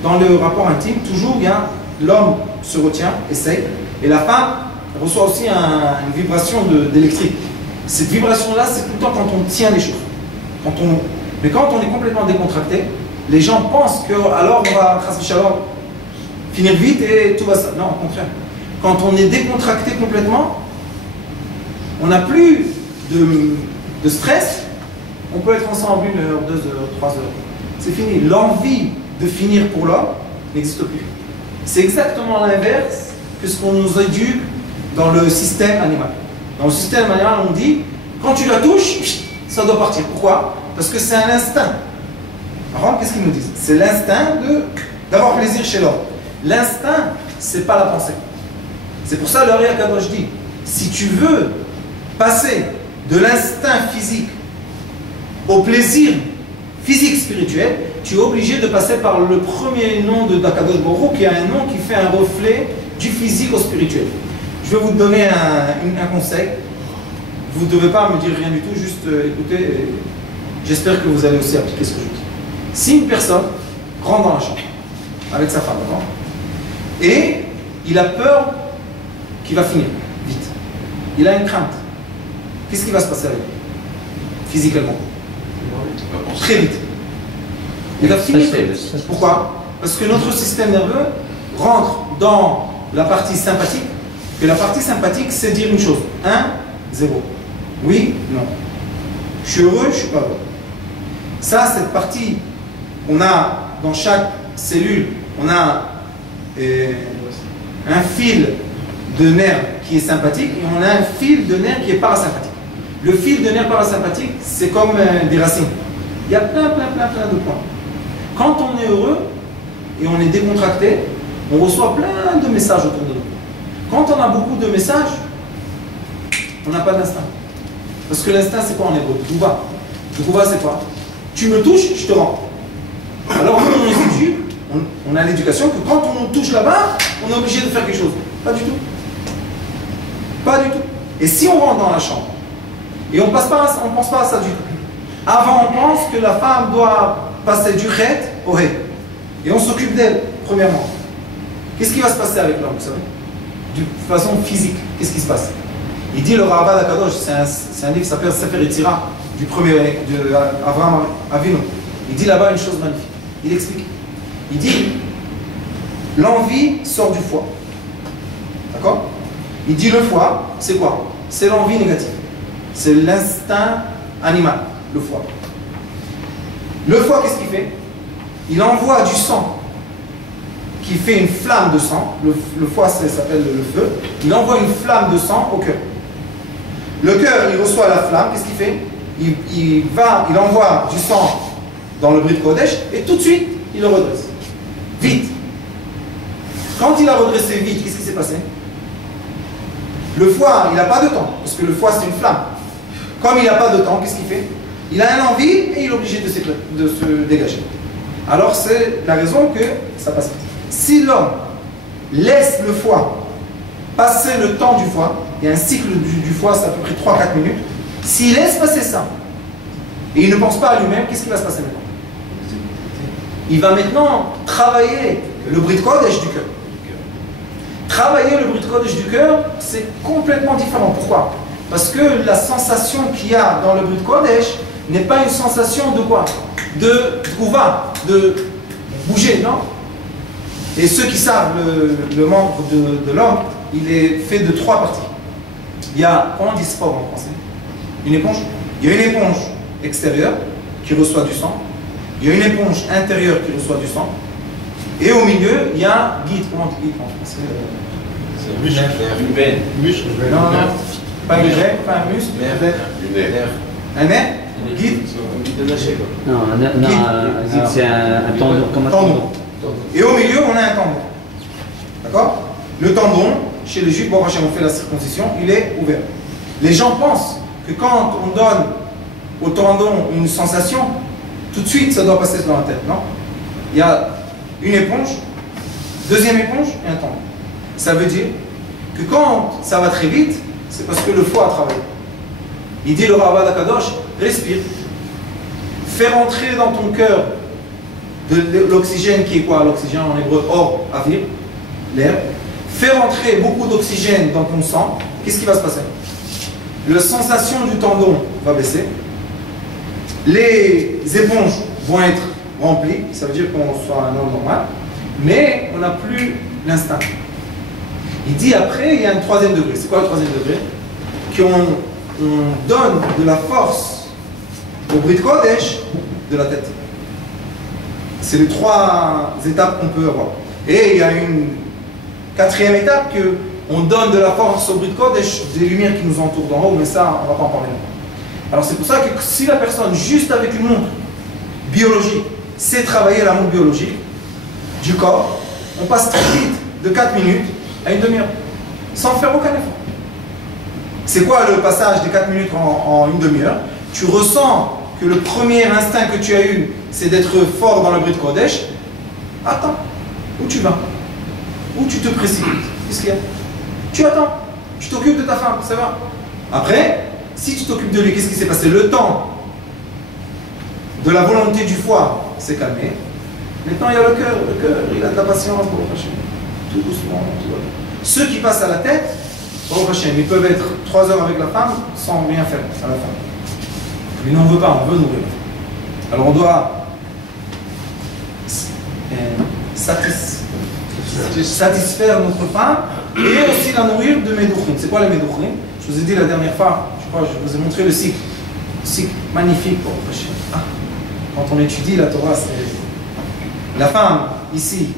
dans le rapport intime, toujours il y a l'homme se retient, essaye, et la femme reçoit aussi une vibration d'électrique. Cette vibration-là, c'est tout le temps quand on tient les choses. Mais quand on est complètement décontracté, les gens pensent que alors on va finir vite et tout va ça. Non, au contraire. Quand on est décontracté complètement, on n'a plus de stress, on peut être ensemble 1 heure, 2 heures, 3 heures. C'est fini. L'envie de finir pour l'homme n'existe plus. C'est exactement l'inverse que ce qu'on nous éduque dans le système animal. Dans le système animal, on dit, quand tu la touches, ça doit partir. Pourquoi? Parce que c'est un instinct. Alors, qu'est-ce qu'ils nous disent? C'est l'instinct d'avoir plaisir chez l'homme. L'instinct, c'est pas la pensée. C'est pour ça le Hei Akadosh dit, si tu veux passer de l'instinct physique au plaisir physique spirituel, tu es obligé de passer par le premier nom de Akadosh Baruch Hu, qui a un nom qui fait un reflet du physique au spirituel. Je vais vous donner un conseil. Vous ne devez pas me dire rien du tout, juste écoutez. J'espère que vous allez aussi appliquer ce que je dis. Si une personne rentre dans la chambre avec sa femme, et il a peur qu'il va finir vite, il a une crainte, qu'est-ce qui va se passer avec lui physiquement? Très vite. Il va finir très vite. Pourquoi? Parce que notre système nerveux rentre dans la partie sympathique, que la partie sympathique, c'est dire une chose. 1, 0. Oui, non. Je suis heureux, je ne suis pas heureux. Ça, cette partie, on a dans chaque cellule, on a un fil de nerf qui est sympathique et on a un fil de nerf qui est parasympathique. Le fil de nerf parasympathique, c'est comme des racines. Il y a plein de points. Quand on est heureux et on est décontracté, on reçoit plein de messages autour de nous. Quand on a beaucoup de messages, on n'a pas d'instinct. Parce que l'instinct, c'est quoi en hébreu? Douva. Douva, c'est quoi? Tu me touches, je te rends. Alors, nous, on éduque, on a l'éducation que quand on nous touche là-bas, on est obligé de faire quelque chose. Pas du tout. Pas du tout. Et si on rentre dans la chambre, et on ne pense pas à ça du tout. Avant, on pense que la femme doit passer du chet au hé. Et on s'occupe d'elle, premièrement. Qu'est-ce qui va se passer avec l'homme, vous savez? De façon physique, qu'est-ce qui se passe? Il dit le Ravad Akadosh, c'est un livre qui s'appelle Sefer Yetzira, du premier, de Avraham Avinu. Il dit là-bas une chose magnifique. Il explique. Il dit l'envie sort du foie. D'accord? Il dit le foie, c'est quoi? C'est l'envie négative. C'est l'instinct animal, le foie. Le foie, qu'est-ce qu'il fait? il envoie du sang qui fait une flamme de sang. Le foie, ça s'appelle le feu. Il envoie une flamme de sang au cœur. Le cœur, il reçoit la flamme, qu'est-ce qu'il fait? Il envoie du sang dans le Brit Kodesh et tout de suite, il le redresse. Vite. Quand il a redressé vite, qu'est-ce qui s'est passé? Le foie, il n'a pas de temps, parce que le foie, c'est une flamme. Comme il n'a pas de temps, qu'est-ce qu'il fait? Il a un envie et il est obligé de se dégager. Alors, c'est la raison que ça passe vite. Si l'homme laisse le foie passer le temps du foie, il y a un cycle du foie, c'est à peu près 3-4 minutes. S'il laisse passer ça, et il ne pense pas à lui-même, qu'est-ce qui va se passer maintenant? Il va maintenant travailler le Brit Kodesh du cœur. Travailler le Brit Kodesh du cœur, c'est complètement différent. Pourquoi? Parce que la sensation qu'il y a dans le Brit Kodesh n'est pas une sensation de quoi? De trouva, de bouger, non? Et ceux qui savent le membre de l'homme, il est fait de 3 parties. Il y a, comment on dit sport en français? Une éponge. Il y a une éponge extérieure qui reçoit du sang. Il y a une éponge intérieure qui reçoit du sang. Et au milieu, il y a un guide. Comment on dit guide en français? C'est un muscle. Une veine. Muscle. Non, non. Pas une veine, pas un muscle. Un nerf. Un nerf? Guide? Non, un guide, c'est un tendon. Comme un tendon. Et au milieu, on a un tendon. D'accord? Le tendon, chez les Juifs, bon, on fait la circoncision, il est ouvert. Les gens pensent que quand on donne au tendon une sensation, tout de suite, ça doit passer dans la tête, non? Il y a une éponge, deuxième éponge et un tendon. Ça veut dire que quand ça va très vite, c'est parce que le foie a travaillé. Il dit le Rabbah d'Akadosh, respire. Fais rentrer dans ton cœur de l'oxygène qui est quoi? L'oxygène en hébreu, or, avir, l'air. Fais rentrer beaucoup d'oxygène dans ton sang. Qu'est-ce qui va se passer? La sensation du tendon va baisser. Les éponges vont être remplies. Ça veut dire qu'on soit un homme normal. Mais on n'a plus l'instinct. Il dit après, il y a un 3e degré. C'est quoi le 3e degré? Qu'on donne de la force au Brit Kodesh de la tête. C'est les 3 étapes qu'on peut avoir. Et il y a une 4e étape qu'on donne de la force au Brit Kodesh des lumières qui nous entourent d'en haut, mais ça, on ne va pas en parler maintenant. Alors c'est pour ça que si la personne, juste avec une montre biologique, sait travailler la montre biologique du corps, on passe très vite de 4 minutes à une demi-heure, sans faire aucun effort. C'est quoi le passage des 4 minutes en une demi-heure? Tu ressens que le premier instinct que tu as eu, c'est d'être fort dans le Brit Kodesh. Attends, où tu vas? Où tu te précipites? Qu'est-ce qu'il y a? Tu attends, tu t'occupes de ta femme, ça va. Après, si tu t'occupes de lui, qu'est-ce qui s'est passé? Le temps de la volonté du foie s'est calmé. Maintenant, il y a le cœur, il a de la patience pour le Hachem. Tout doucement, tout va bien. Ceux qui passent à la tête, pour le Hachem, ils peuvent être 3 heures avec la femme sans rien faire à la fin. Mais nous, on ne veut pas, on veut nourrir. Alors on doit satisfaire notre femme et aussi la nourrir de médouchrim. C'est quoi les médouchrim? Je vous ai dit la dernière fois, je crois, je vous ai montré le cycle. Cycle magnifique pour le Hachem. Quand on étudie la Torah, c'est la femme ici,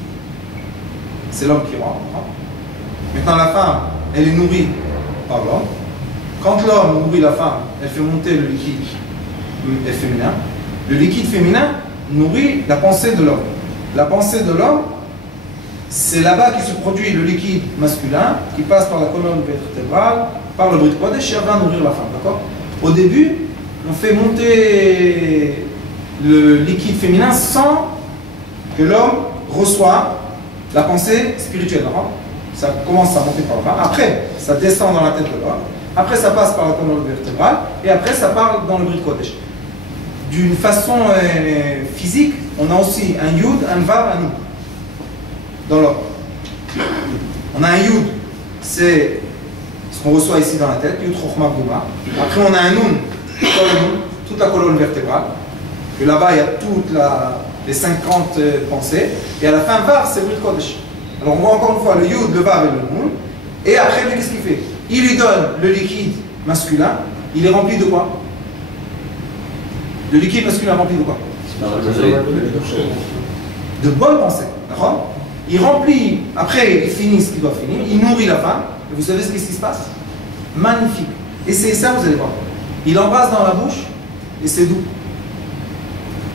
c'est l'homme qui rentre. Maintenant la femme, elle est nourrie par l'homme. Quand l'homme nourrit la femme, elle fait monter le liquide féminin. Le liquide féminin nourrit la pensée de l'homme. La pensée de l'homme, c'est là-bas qu'il se produit le liquide masculin qui passe par la colonne vertébrale, par le Brit Kodesh et va nourrir la femme. D'accord? Au début, on fait monter le liquide féminin sans que l'homme reçoive la pensée spirituelle. Ça commence à monter par là. Après, ça descend dans la tête de l'homme. Après, ça passe par la colonne vertébrale. Et après, ça part dans le Brit Kodesh. D'une façon physique, on a aussi un Yud, un Vav, un Nun dans l'homme. On a un Yud, c'est ce qu'on reçoit ici dans la tête, Yud Chochma B'Uma. Après, on a un Nun, toute la colonne vertébrale. Et là-bas, il y a toutes les 50 pensées. Et à la fin, Vav, c'est le Brit Kodesh. Alors, on voit encore une fois le Yud, le Vav et le Nun. Et après, lui, qu'est-ce qu'il fait? Il lui donne le liquide masculin. Il est rempli de quoi? Le liquide masculin est rempli de quoi? de bonnes pensées. D'accord? Il remplit, après il finit ce qu'il doit finir, il nourrit la femme, et vous savez ce qui se passe? Magnifique. Essayez ça, vous allez voir. Il embrasse dans la bouche, et c'est doux.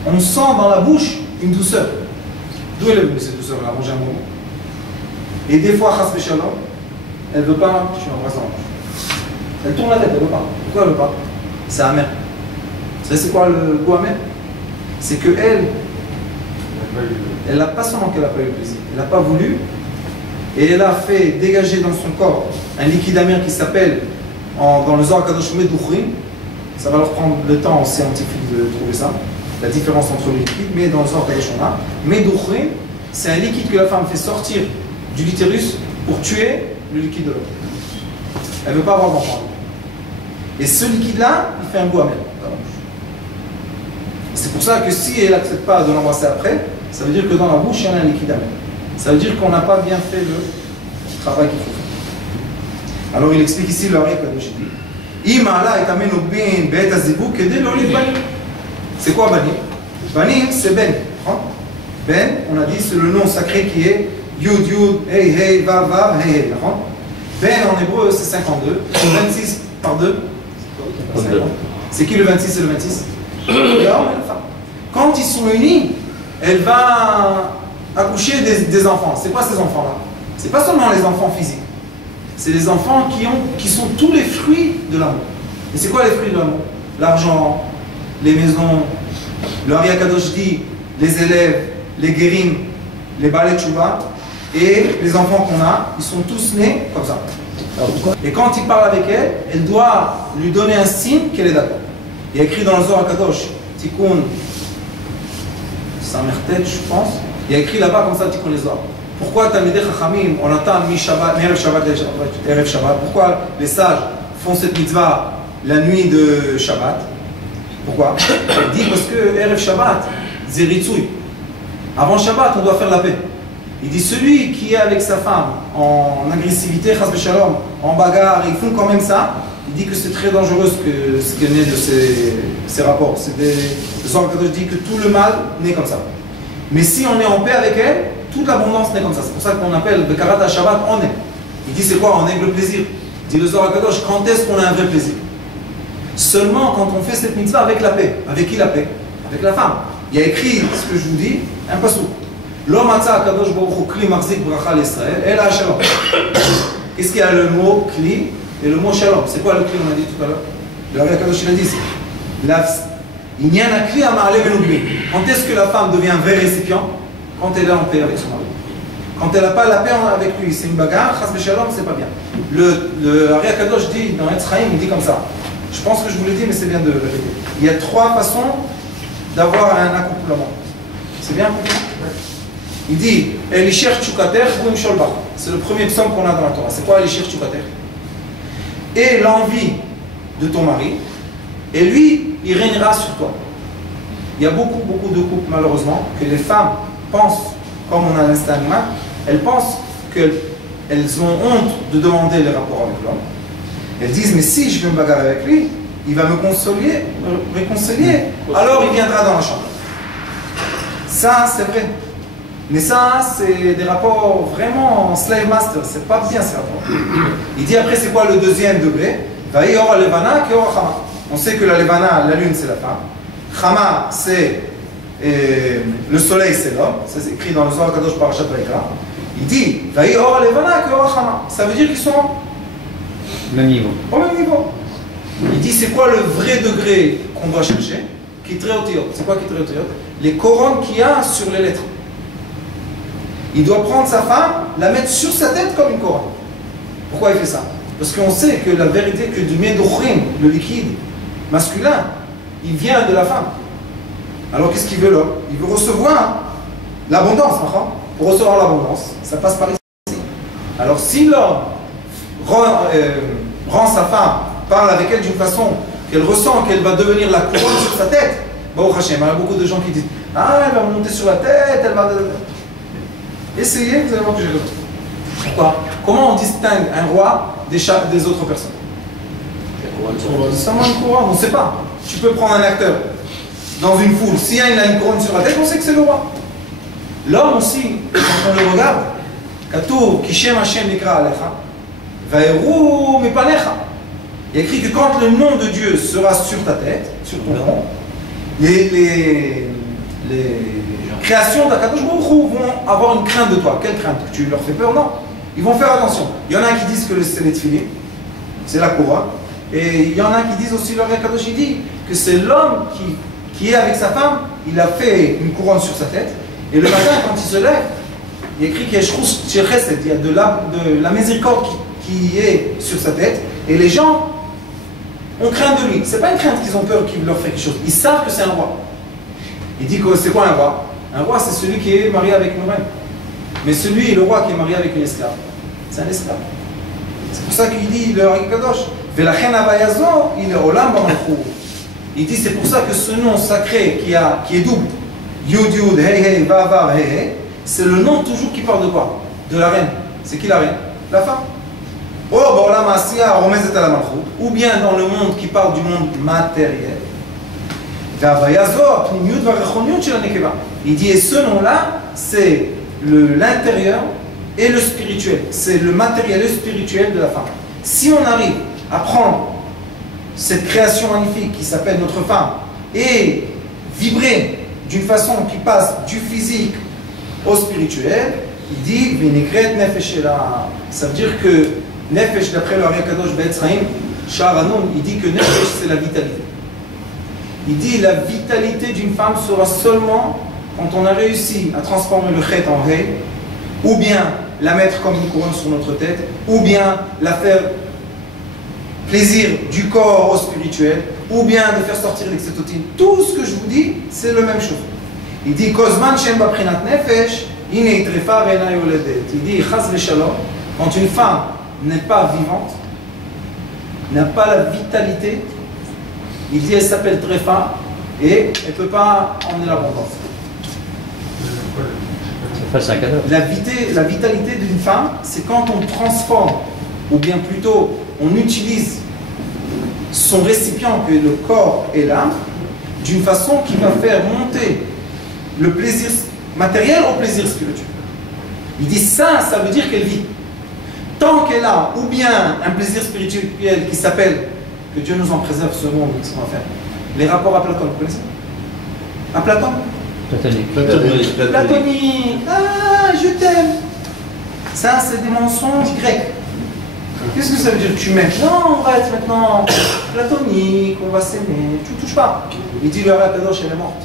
On sent dans la bouche une douceur. D'où elle est venue cette douceur? Elle a mangé un moment. Et des fois, chas v'shalom, elle ne veut pas, je suis embrassé dans la bouche. Elle tourne la tête, elle ne veut pas. Pourquoi elle ne veut pas? C'est amer. Vous savez c'est quoi le goût amer? C'est que elle n'a pas seulement qu'elle n'a pas eu le plaisir, elle n'a pas voulu, et elle a fait dégager dans son corps un liquide amer qui s'appelle, dans le Zohar Kadosh, Meduchrim. Ça va leur prendre le temps scientifique de trouver ça, la différence entre les liquides, mais dans le Zohar Kadosh on a. Meduchrim, c'est un liquide que la femme fait sortir du litérus pour tuer le liquide de l'homme. Elle ne veut pas avoir d'enfant. Et ce liquide-là, il fait un goût amer dans la bouche. C'est pour ça que si elle n'accepte pas de l'embrasser après, ça veut dire que dans la bouche, il y a un liquide amer. Ça veut dire qu'on n'a pas bien fait le travail qu'il faut faire. Alors il explique ici le Ari Kadosh. C'est quoi Banim? Banim, c'est Ben. Ben, on a dit, c'est le nom sacré qui est Yud, Yud, Hey, Hey, Vav, Vav, Hey, Hey. Ben en hébreu, c'est 52. 26 par 2. C'est qui le 26 et le 26? L'homme et la femme. Quand ils sont unis, elle va accoucher des enfants. C'est quoi ces enfants-là? C'est pas seulement les enfants physiques. C'est les enfants qui sont tous les fruits de l'amour. Et c'est quoi les fruits de l'amour? L'argent, les maisons, le Ari Kadosh dit, les élèves, les guérim, les balais tchouva, et les enfants qu'on a, ils sont tous nés comme ça. Et quand il parle avec elle, elle doit lui donner un signe qu'elle est d'accord. Il y a écrit dans le Zohar Kadosh, Tikkun Samertet, je pense, il y a écrit là-bas comme ça, Tikkun les Zohar. Pourquoi Talmidei Chachamim, on attend mi-Erev Shabbat, Erev Shabbat? Pourquoi les sages font cette mitzvah la nuit de Shabbat? Pourquoi? Il dit parce que Erev Shabbat, c'est Ritzoui. Avant Shabbat, on doit faire la paix. Il dit celui qui est avec sa femme en agressivité, chas v'shalom, en bagarre, ils font quand même ça. Il dit que c'est très dangereux ce qui est né de ces rapports. Le Zohar Kadosh dit que tout le mal naît comme ça. Mais si on est en paix avec elle, toute l'abondance naît comme ça. C'est pour ça qu'on appelle le Karat Shabbat, on est. Il dit c'est quoi? On est avec le plaisir. Il dit le Zohar Kadosh, quand est-ce qu'on a un vrai plaisir? Seulement quand on fait cette mitzvah avec la paix. Avec qui la paix? Avec la femme. Il y a écrit ce que je vous dis, un passou. L'homme atza akadosh baruch hu kli marzik bracha l'Israël, et la shalom. Qu'est-ce qu'il y a le mot kli et le mot shalom? C'est quoi le kli? On a dit tout à l'heure. Le Ari Kadosh il a dit il y a un kli à ma'ale venugli. Quand est-ce que la femme devient un vrai récipient? Quand elle est en paix avec son mari. Quand elle n'a pas la paix avec lui, c'est une bagarre, chas v'shalom, c'est pas bien. Le Ari Kadosh dit dans Etz Chaim, il dit comme ça. Je pense que je vous l'ai dit, mais c'est bien de le répéter. Il y a 3 façons d'avoir un accouplement. C'est bien compris? Il dit Elisher Tchukater Gouim Sholbach. C'est le premier psaume qu'on a dans la Torah. C'est quoi Elisher Tchukater? Et l'envie de ton mari, et lui, il régnera sur toi. Il y a beaucoup de couples, malheureusement, que les femmes pensent, comme on a l'instinct animal, elles pensent qu'elles ont honte de demander les rapports avec l'homme. Elles disent mais si je vais me bagarrer avec lui, il va me réconcilier, alors il viendra dans la chambre. Ça, c'est vrai. Mais ça, c'est des rapports vraiment slave master. C'est pas bien ces rapports. Il dit après, c'est quoi le deuxième degré? On sait que la levana, la lune, c'est la femme. Chama, c'est le soleil, c'est l'homme. C'est écrit dans le Zohar Kadosh Parashat Vayikra. Il dit ça veut dire qu'ils sont au même niveau. Au même niveau. Il dit c'est quoi le vrai degré qu'on doit chercher? Kitreotiyot. C'est quoi Kitreotiyot? Les couronnes qu'il y a sur les lettres. Il doit prendre sa femme, la mettre sur sa tête comme une couronne. Pourquoi il fait ça? Parce qu'on sait que la vérité que du meduchrim, le liquide masculin, il vient de la femme. Alors qu'est-ce qu'il veut l'homme? Il veut recevoir l'abondance. Pour recevoir l'abondance, ça passe par ici. Alors si l'homme rend sa femme, parle avec elle d'une façon qu'elle ressent qu'elle va devenir la couronne sur sa tête, Baruch Hashem, il y a beaucoup de gens qui disent ah, elle va monter sur la tête, elle va... Essayez, vous allez voir que j'ai raison. Pourquoi? Comment on distingue un roi des autres personnes? Seulement une couronne, on ne sait pas. Tu peux prendre un acteur dans une foule, s'il y a une couronne sur la tête, on sait que c'est le roi. L'homme aussi, quand on le regarde, Katour, Kishem Hashem Nikra Alecha, Vaeru Mipanecha. Il y a écrit que quand le nom de Dieu sera sur ta tête, sur ton front, les créations d'Akadosh Baruch Hu vont avoir une crainte de toi. Quelle crainte? Que tu leur fais peur? Non. Ils vont faire attention. Il y en a qui disent que c'est les tefilin, c'est la couronne. Et il y en a qui disent aussi, le Akadosh il dit que c'est l'homme qui est avec sa femme, il a fait une couronne sur sa tête. Et le matin, quand il se lève, il y a écrit qu'il y a de la miséricorde qui est sur sa tête. Et les gens ont craint de lui. Ce n'est pas une crainte qu'ils ont peur qu'il leur fait quelque chose. Ils savent que c'est un roi. Il dit que c'est quoi un roi? Un roi, c'est celui qui est marié avec une reine. Mais le roi qui est marié avec une esclave, c'est un esclave. C'est pour ça qu'il dit, le Kadosh, il dit, c'est pour ça que ce nom sacré qui est double, Yud Yud, Hey Hey, Va Va, Hey Hey, c'est le nom toujours qui parle de quoi? De la reine. C'est qui la reine? La femme. Ou bien dans le monde qui parle du monde matériel. Il dit, et ce nom-là, c'est l'intérieur et le spirituel. C'est le matériel et le spirituel de la femme. Si on arrive à prendre cette création magnifique qui s'appelle notre femme et vibrer d'une façon qui passe du physique au spirituel, il dit, ça veut dire que Nefesh, d'après le Ari Kadosh Be'etzraïm, Sha'aranon, il dit que Nefesh, c'est la vitalité. Il dit la vitalité d'une femme sera seulement quand on a réussi à transformer le Chet en Rei, ou bien la mettre comme une couronne sur notre tête, ou bien la faire plaisir du corps au spirituel, ou bien de faire sortir l'excétotine. Tout ce que je vous dis, c'est la même chose. Il dit Kozman Shem Baprinat Nefesh, Ine Trefa Ve'ena Yoledet. Il dit Chaz V'Shalom, quand une femme n'est pas vivante, n'a pas la vitalité, il dit elle s'appelle Trefa et elle ne peut pas emmener l'abondance. La vitalité d'une femme, c'est quand on transforme, ou bien plutôt on utilise son récipient, que est le corps et l'âme, d'une façon qui va faire monter le plaisir matériel au plaisir spirituel. Il dit ça veut dire qu'elle vit. Tant qu'elle a, ou bien un plaisir spirituel qui s'appelle, que Dieu nous en préserve ce monde, ce qu'on va faire, les rapports à Platon, vous connaissez? À Platon? Platonique. Platonique. Ah, je t'aime. Ça, c'est des mensonges grecs. Qu'est-ce que ça veut dire? Tu m'aimes? Non, on va être maintenant platonique, on va s'aimer, tu ne touches pas. Il dit le Kadosh, elle est morte.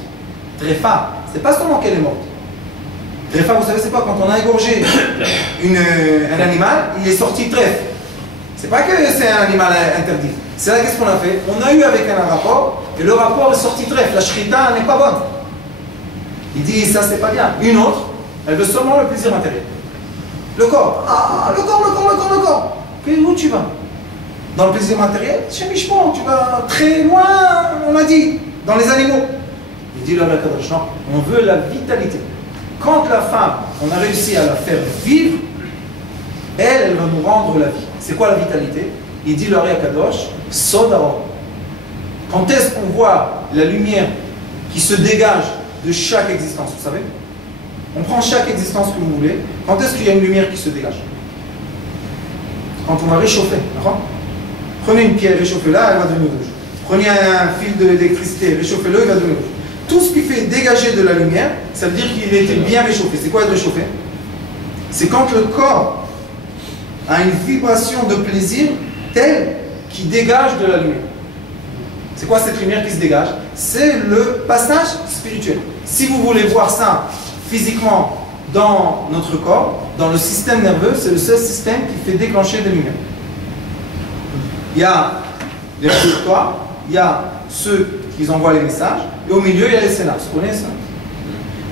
Tréfa, c'est pas seulement qu'elle est morte. Tréfa, vous savez, c'est pas quand on a égorgé un animal, il est sorti trèfle. C'est pas que c'est un animal interdit. C'est là qu'est-ce qu'on a fait? On a eu avec un rapport, et le rapport est sorti trèfle. La shrita n'est pas bonne. Il dit, ça c'est pas bien. Une autre, elle veut seulement le plaisir matériel. Le corps. Ah, le corps. Puis où tu vas? Dans le plaisir matériel? Chez Mishpon, tu vas très loin, on a dit, dans les animaux. Il dit le Kadosh, non, on veut la vitalité. Quand la femme, on a réussi à la faire vivre, elle va nous rendre la vie. C'est quoi la vitalité? Il dit le Kadosh, Sodao. Quand est-ce qu'on voit la lumière qui se dégage de chaque existence, vous savez? On prend chaque existence que vous voulez. Quand est-ce qu'il y a une lumière qui se dégage? Quand on va réchauffer. Prenez une pierre, réchauffez-la, elle va devenir rouge. Prenez un fil d'électricité, réchauffez-le, il va devenir rouge. Tout ce qui fait dégager de la lumière, ça veut dire qu'il a été bien réchauffé. C'est quoi être réchauffé? C'est quand le corps a une vibration de plaisir telle qu'il dégage de la lumière. C'est quoi cette lumière qui se dégage? C'est le passage spirituel. Si vous voulez voir ça physiquement dans notre corps, dans le système nerveux, c'est le seul système qui fait déclencher des lumières. Il y a les récepteurs, il y a ceux qui envoient les messages, et au milieu, il y a les synapses. Vous connaissez ça?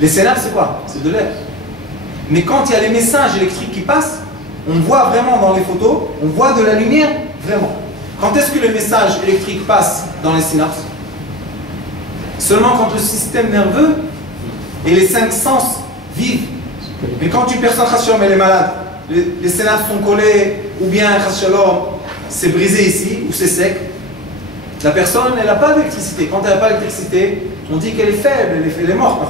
Les synapses, c'est quoi? C'est de l'air. Mais quand il y a les messages électriques qui passent, on voit vraiment dans les photos, on voit de la lumière, vraiment. Quand est-ce que le message électrique passe dans les synapses? Seulement quand le système nerveux et les 5 sens vivent. Mais quand une personne, Khashalom, elle est malade, les synapses sont collées, ou bien Khashalom, c'est brisé ici, ou c'est sec, la personne, elle n'a pas d'électricité. Quand elle n'a pas d'électricité, on dit qu'elle est faible, elle est morte.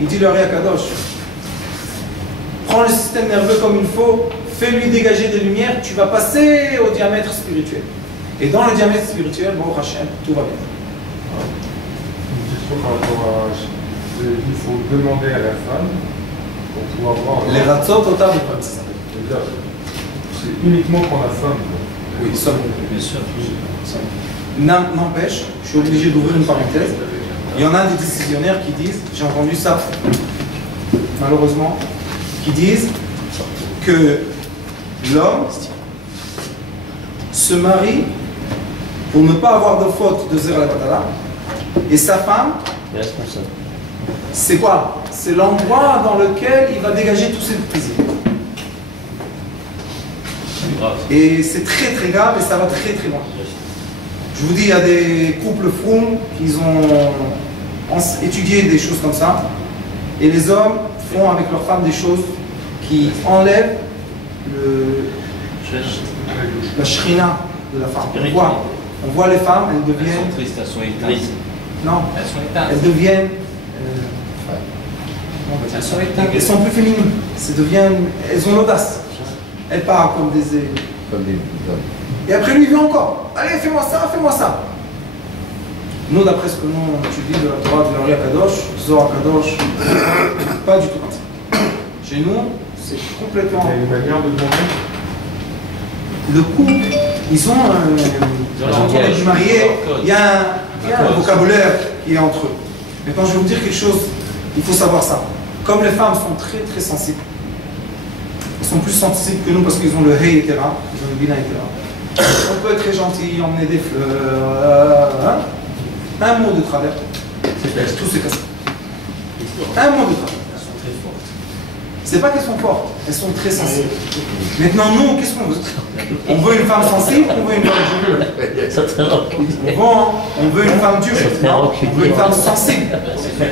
Il dit le Ari Kadosh, prends le système nerveux comme il faut, fais-lui dégager des lumières, tu vas passer au diamètre spirituel. Et dans le diamètre spirituel, bon, Hachem, tout va bien. Une question par rapport à... Il faut demander à la femme pour pouvoir voir... Les ratzot au table, ça s'appelle. C'est uniquement pour la femme. Oui, seulement. Bien sûr. N'empêche, je suis obligé d'ouvrir une parenthèse. Il y en a des décisionnaires qui disent, j'ai entendu ça malheureusement, qui disent que l'homme se marie pour ne pas avoir de faute de Zer la Batala, et sa femme, responsable. c'est quoi? C'est l'endroit dans lequel il va dégager tous ses plaisirs. Et c'est très très grave et ça va très très loin. Je vous dis, il y a des couples fous qui ont étudié des choses comme ça, et les hommes font avec leurs femmes des choses qui enlèvent la shrina de la femme. On voit les femmes, elles deviennent... Elles sont tristes, elles sont éteintes. Non, Elles sont éteintes. elles deviennent... Elles sont éteintes. elles sont plus féminines. Elles ont l'audace. Elles parlent comme des... Et après lui, il vient encore. Allez, fais-moi ça, fais-moi ça. Nous, d'après ce que nous on étudie de la Torah de l'Ori Kadosh, Zohar Kadosh, pas du tout comme ça. Chez nous, c'est complètement... Il y a une manière de demander. Le couple, ils ont du marié, il y a un vocabulaire qui est entre eux. Maintenant, je vais vous dire quelque chose, il faut savoir ça. Comme les femmes sont très très sensibles, elles sont plus sensibles que nous parce qu'ils ont le hey, etc. Ils ont le bina, etc. On peut être très gentil, emmener des fleurs, un mot de travers, tout s'est cassé. Un mot de travers. Elles sont très fortes. C'est pas qu'elles sont fortes, elles sont très sensibles. Maintenant, nous, qu'est-ce qu'on veut? On veut une femme sensible, on veut une femme dure. On veut une femme dure, non, on veut une femme sensible.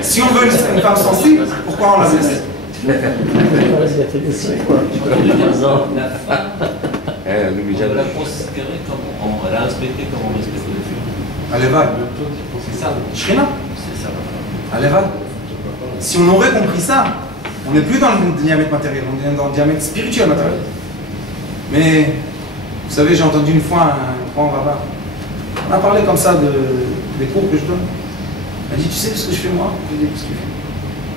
Si on veut une femme sensible, pourquoi on la laisse? On l'a considéré comme on l'a respecté comme on respecte les filles. Elle est vague. C'est ça. Shrina, C'est ça. elle est vague. Si on aurait compris ça, on n'est plus dans le diamètre matériel, on est dans le diamètre spirituel matériel. Mais, vous savez, j'ai entendu une fois un grand rabbin. On a parlé comme ça des cours que je donne. Il m'a dit, tu sais ce que je fais moi? Je lui ai dit, qu'est-ce que tu fais?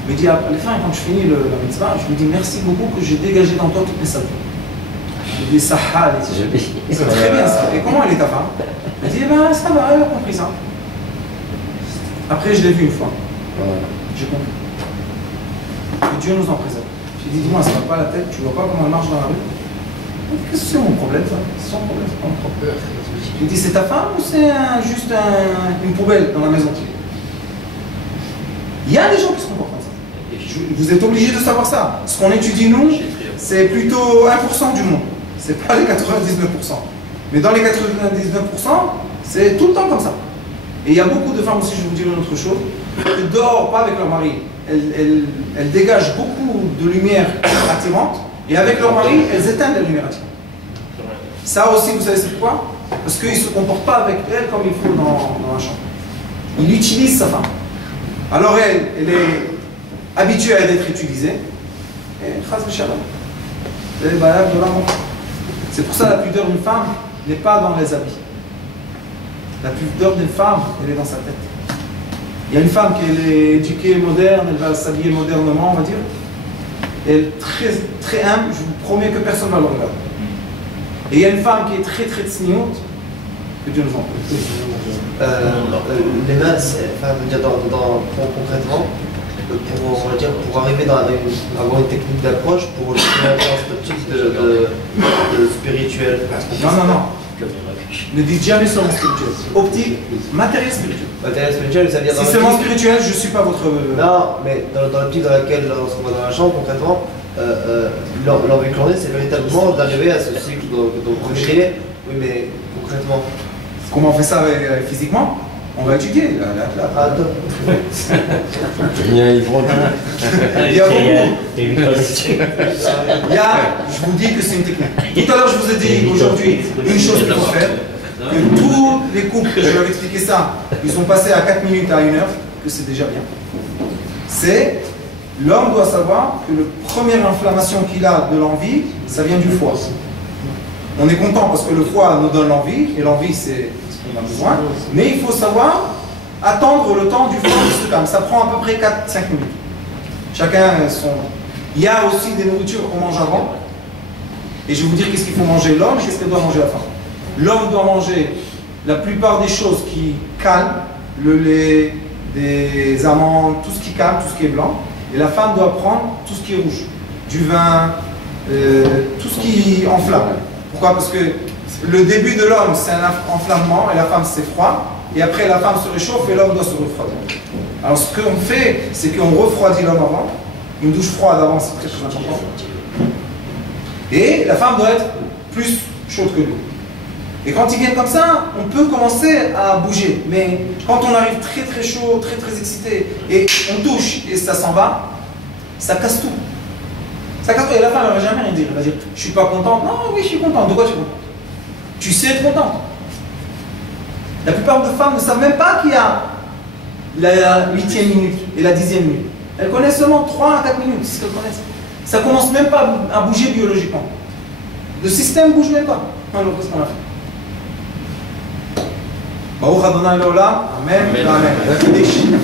Il me dit, à la fin, quand je finis la mitzvah, je lui dis, merci beaucoup que j'ai dégagé dans toi toutes mes saletés. Je lui dis, ça c'est très bien ça. Et comment elle est ta femme? Il m'a dit, eh ben ça va, elle a compris ça. Après, je l'ai vu une fois. J'ai compris. Que Dieu nous en préserve. J'ai dit, dis-moi, ça va pas la tête, tu vois pas comment elle marche dans la rue? Qu'est-ce que c'est mon problème ça? C'est son problème, c'est pas mon problème. J'ai dit, c'est ta femme ou c'est juste une poubelle dans la maison? Il y a des gens qui se comportent comme ça. Vous êtes obligés de savoir ça. Ce qu'on étudie nous, c'est plutôt 1% du monde. C'est pas les 99%. Mais dans les 99%, c'est tout le temps comme ça. Et il y a beaucoup de femmes aussi, je vais vous dire une autre chose, qui ne dorment pas avec leur mari. Elles dégagent beaucoup de lumière attirante, et avec leur mari, elles éteignent la lumière attirante. Ça aussi, vous savez c'est pourquoi? Parce qu'ils ne se comportent pas avec elle comme il faut dans la chambre. Il utilise sa femme. Alors elle est habituée à être utilisée, et chas v'shalom. C'est pour ça la pudeur d'une femme n'est pas dans les habits. La pudeur d'une femme, elle est dans sa tête. Il y a une femme qui est éduquée, moderne, elle va s'habiller modernement, on va dire. Elle est très, très humble, je vous promets que personne ne va le regarder. Et il y a une femme qui est très très tsniout, que Dieu nous en prie. Les mains, enfin, je veux dire, concrètement, on va dire, pour arriver à avoir une technique d'approche, pour avoir ce type de spirituel. Non. Ne dites jamais seulement spirituel. Optique, matériel spirituel. Matériel spirituel, ça veut dire. Si seulement spirituel, je ne suis pas votre. Non, mais dans l'optique dans laquelle, lorsqu'on va dans la chambre, concrètement, l'envie clonée, c'est véritablement d'arriver à ce cycle dont vous décrivez. Oui, mais concrètement. Comment on fait ça physiquement? On va étudier. Attends. Il y a Yves Il y a beaucoup. Je vous dis que c'est une technique. Tout à l'heure, je vous ai dit aujourd'hui une chose qu'il faut faire, que tous les couples, je leur ai expliqué ça, ils sont passés à 4 minutes à 1 heure, que c'est déjà bien. C'est L'homme doit savoir que la première inflammation qu'il a de l'envie, ça vient du foie. On est content parce que le foie nous donne l'envie, et l'envie c'est ce qu'on a besoin, mais il faut savoir attendre le temps du foie qui se calme. Ça prend à peu près 4-5 minutes. Chacun son... Il y a aussi des nourritures qu'on mange avant, et je vais vous dire qu'est-ce qu'il faut manger l'homme et qu'est-ce qu'elle doit manger la femme. L'homme doit manger la plupart des choses qui calment, le lait, des amandes, tout ce qui calme, tout ce qui est blanc. Et la femme doit prendre tout ce qui est rouge, du vin, tout ce qui enflamme. Pourquoi? Parce que le début de l'homme, c'est un enflammement, et la femme, c'est froid. Et après, la femme se réchauffe et l'homme doit se refroidir. Alors, ce qu'on fait, c'est qu'on refroidit l'homme avant. Une douche froide avant, c'est très très important. Et la femme doit être plus chaude que lui. Et quand ils viennent comme ça, on peut commencer à bouger. Mais quand on arrive très très chaud, très très excité, et on touche et ça s'en va, ça casse tout. Ça casse tout. Et la femme, elle ne va jamais rien dire. Elle va dire, je ne suis pas contente. Non, oui, je suis contente. De quoi tu es contente? Tu sais être contente. La plupart des femmes ne savent même pas qu'il y a la 8e minute et la 10e minute. Elles connaissent seulement 3 à 4 minutes, c'est ce qu'elles connaissent. Ça ne commence même pas à bouger biologiquement. Le système ne bouge même pas. Alors, qu'est-ce qu'on a fait? Baruch Adonai Leolam, Amen, Amen.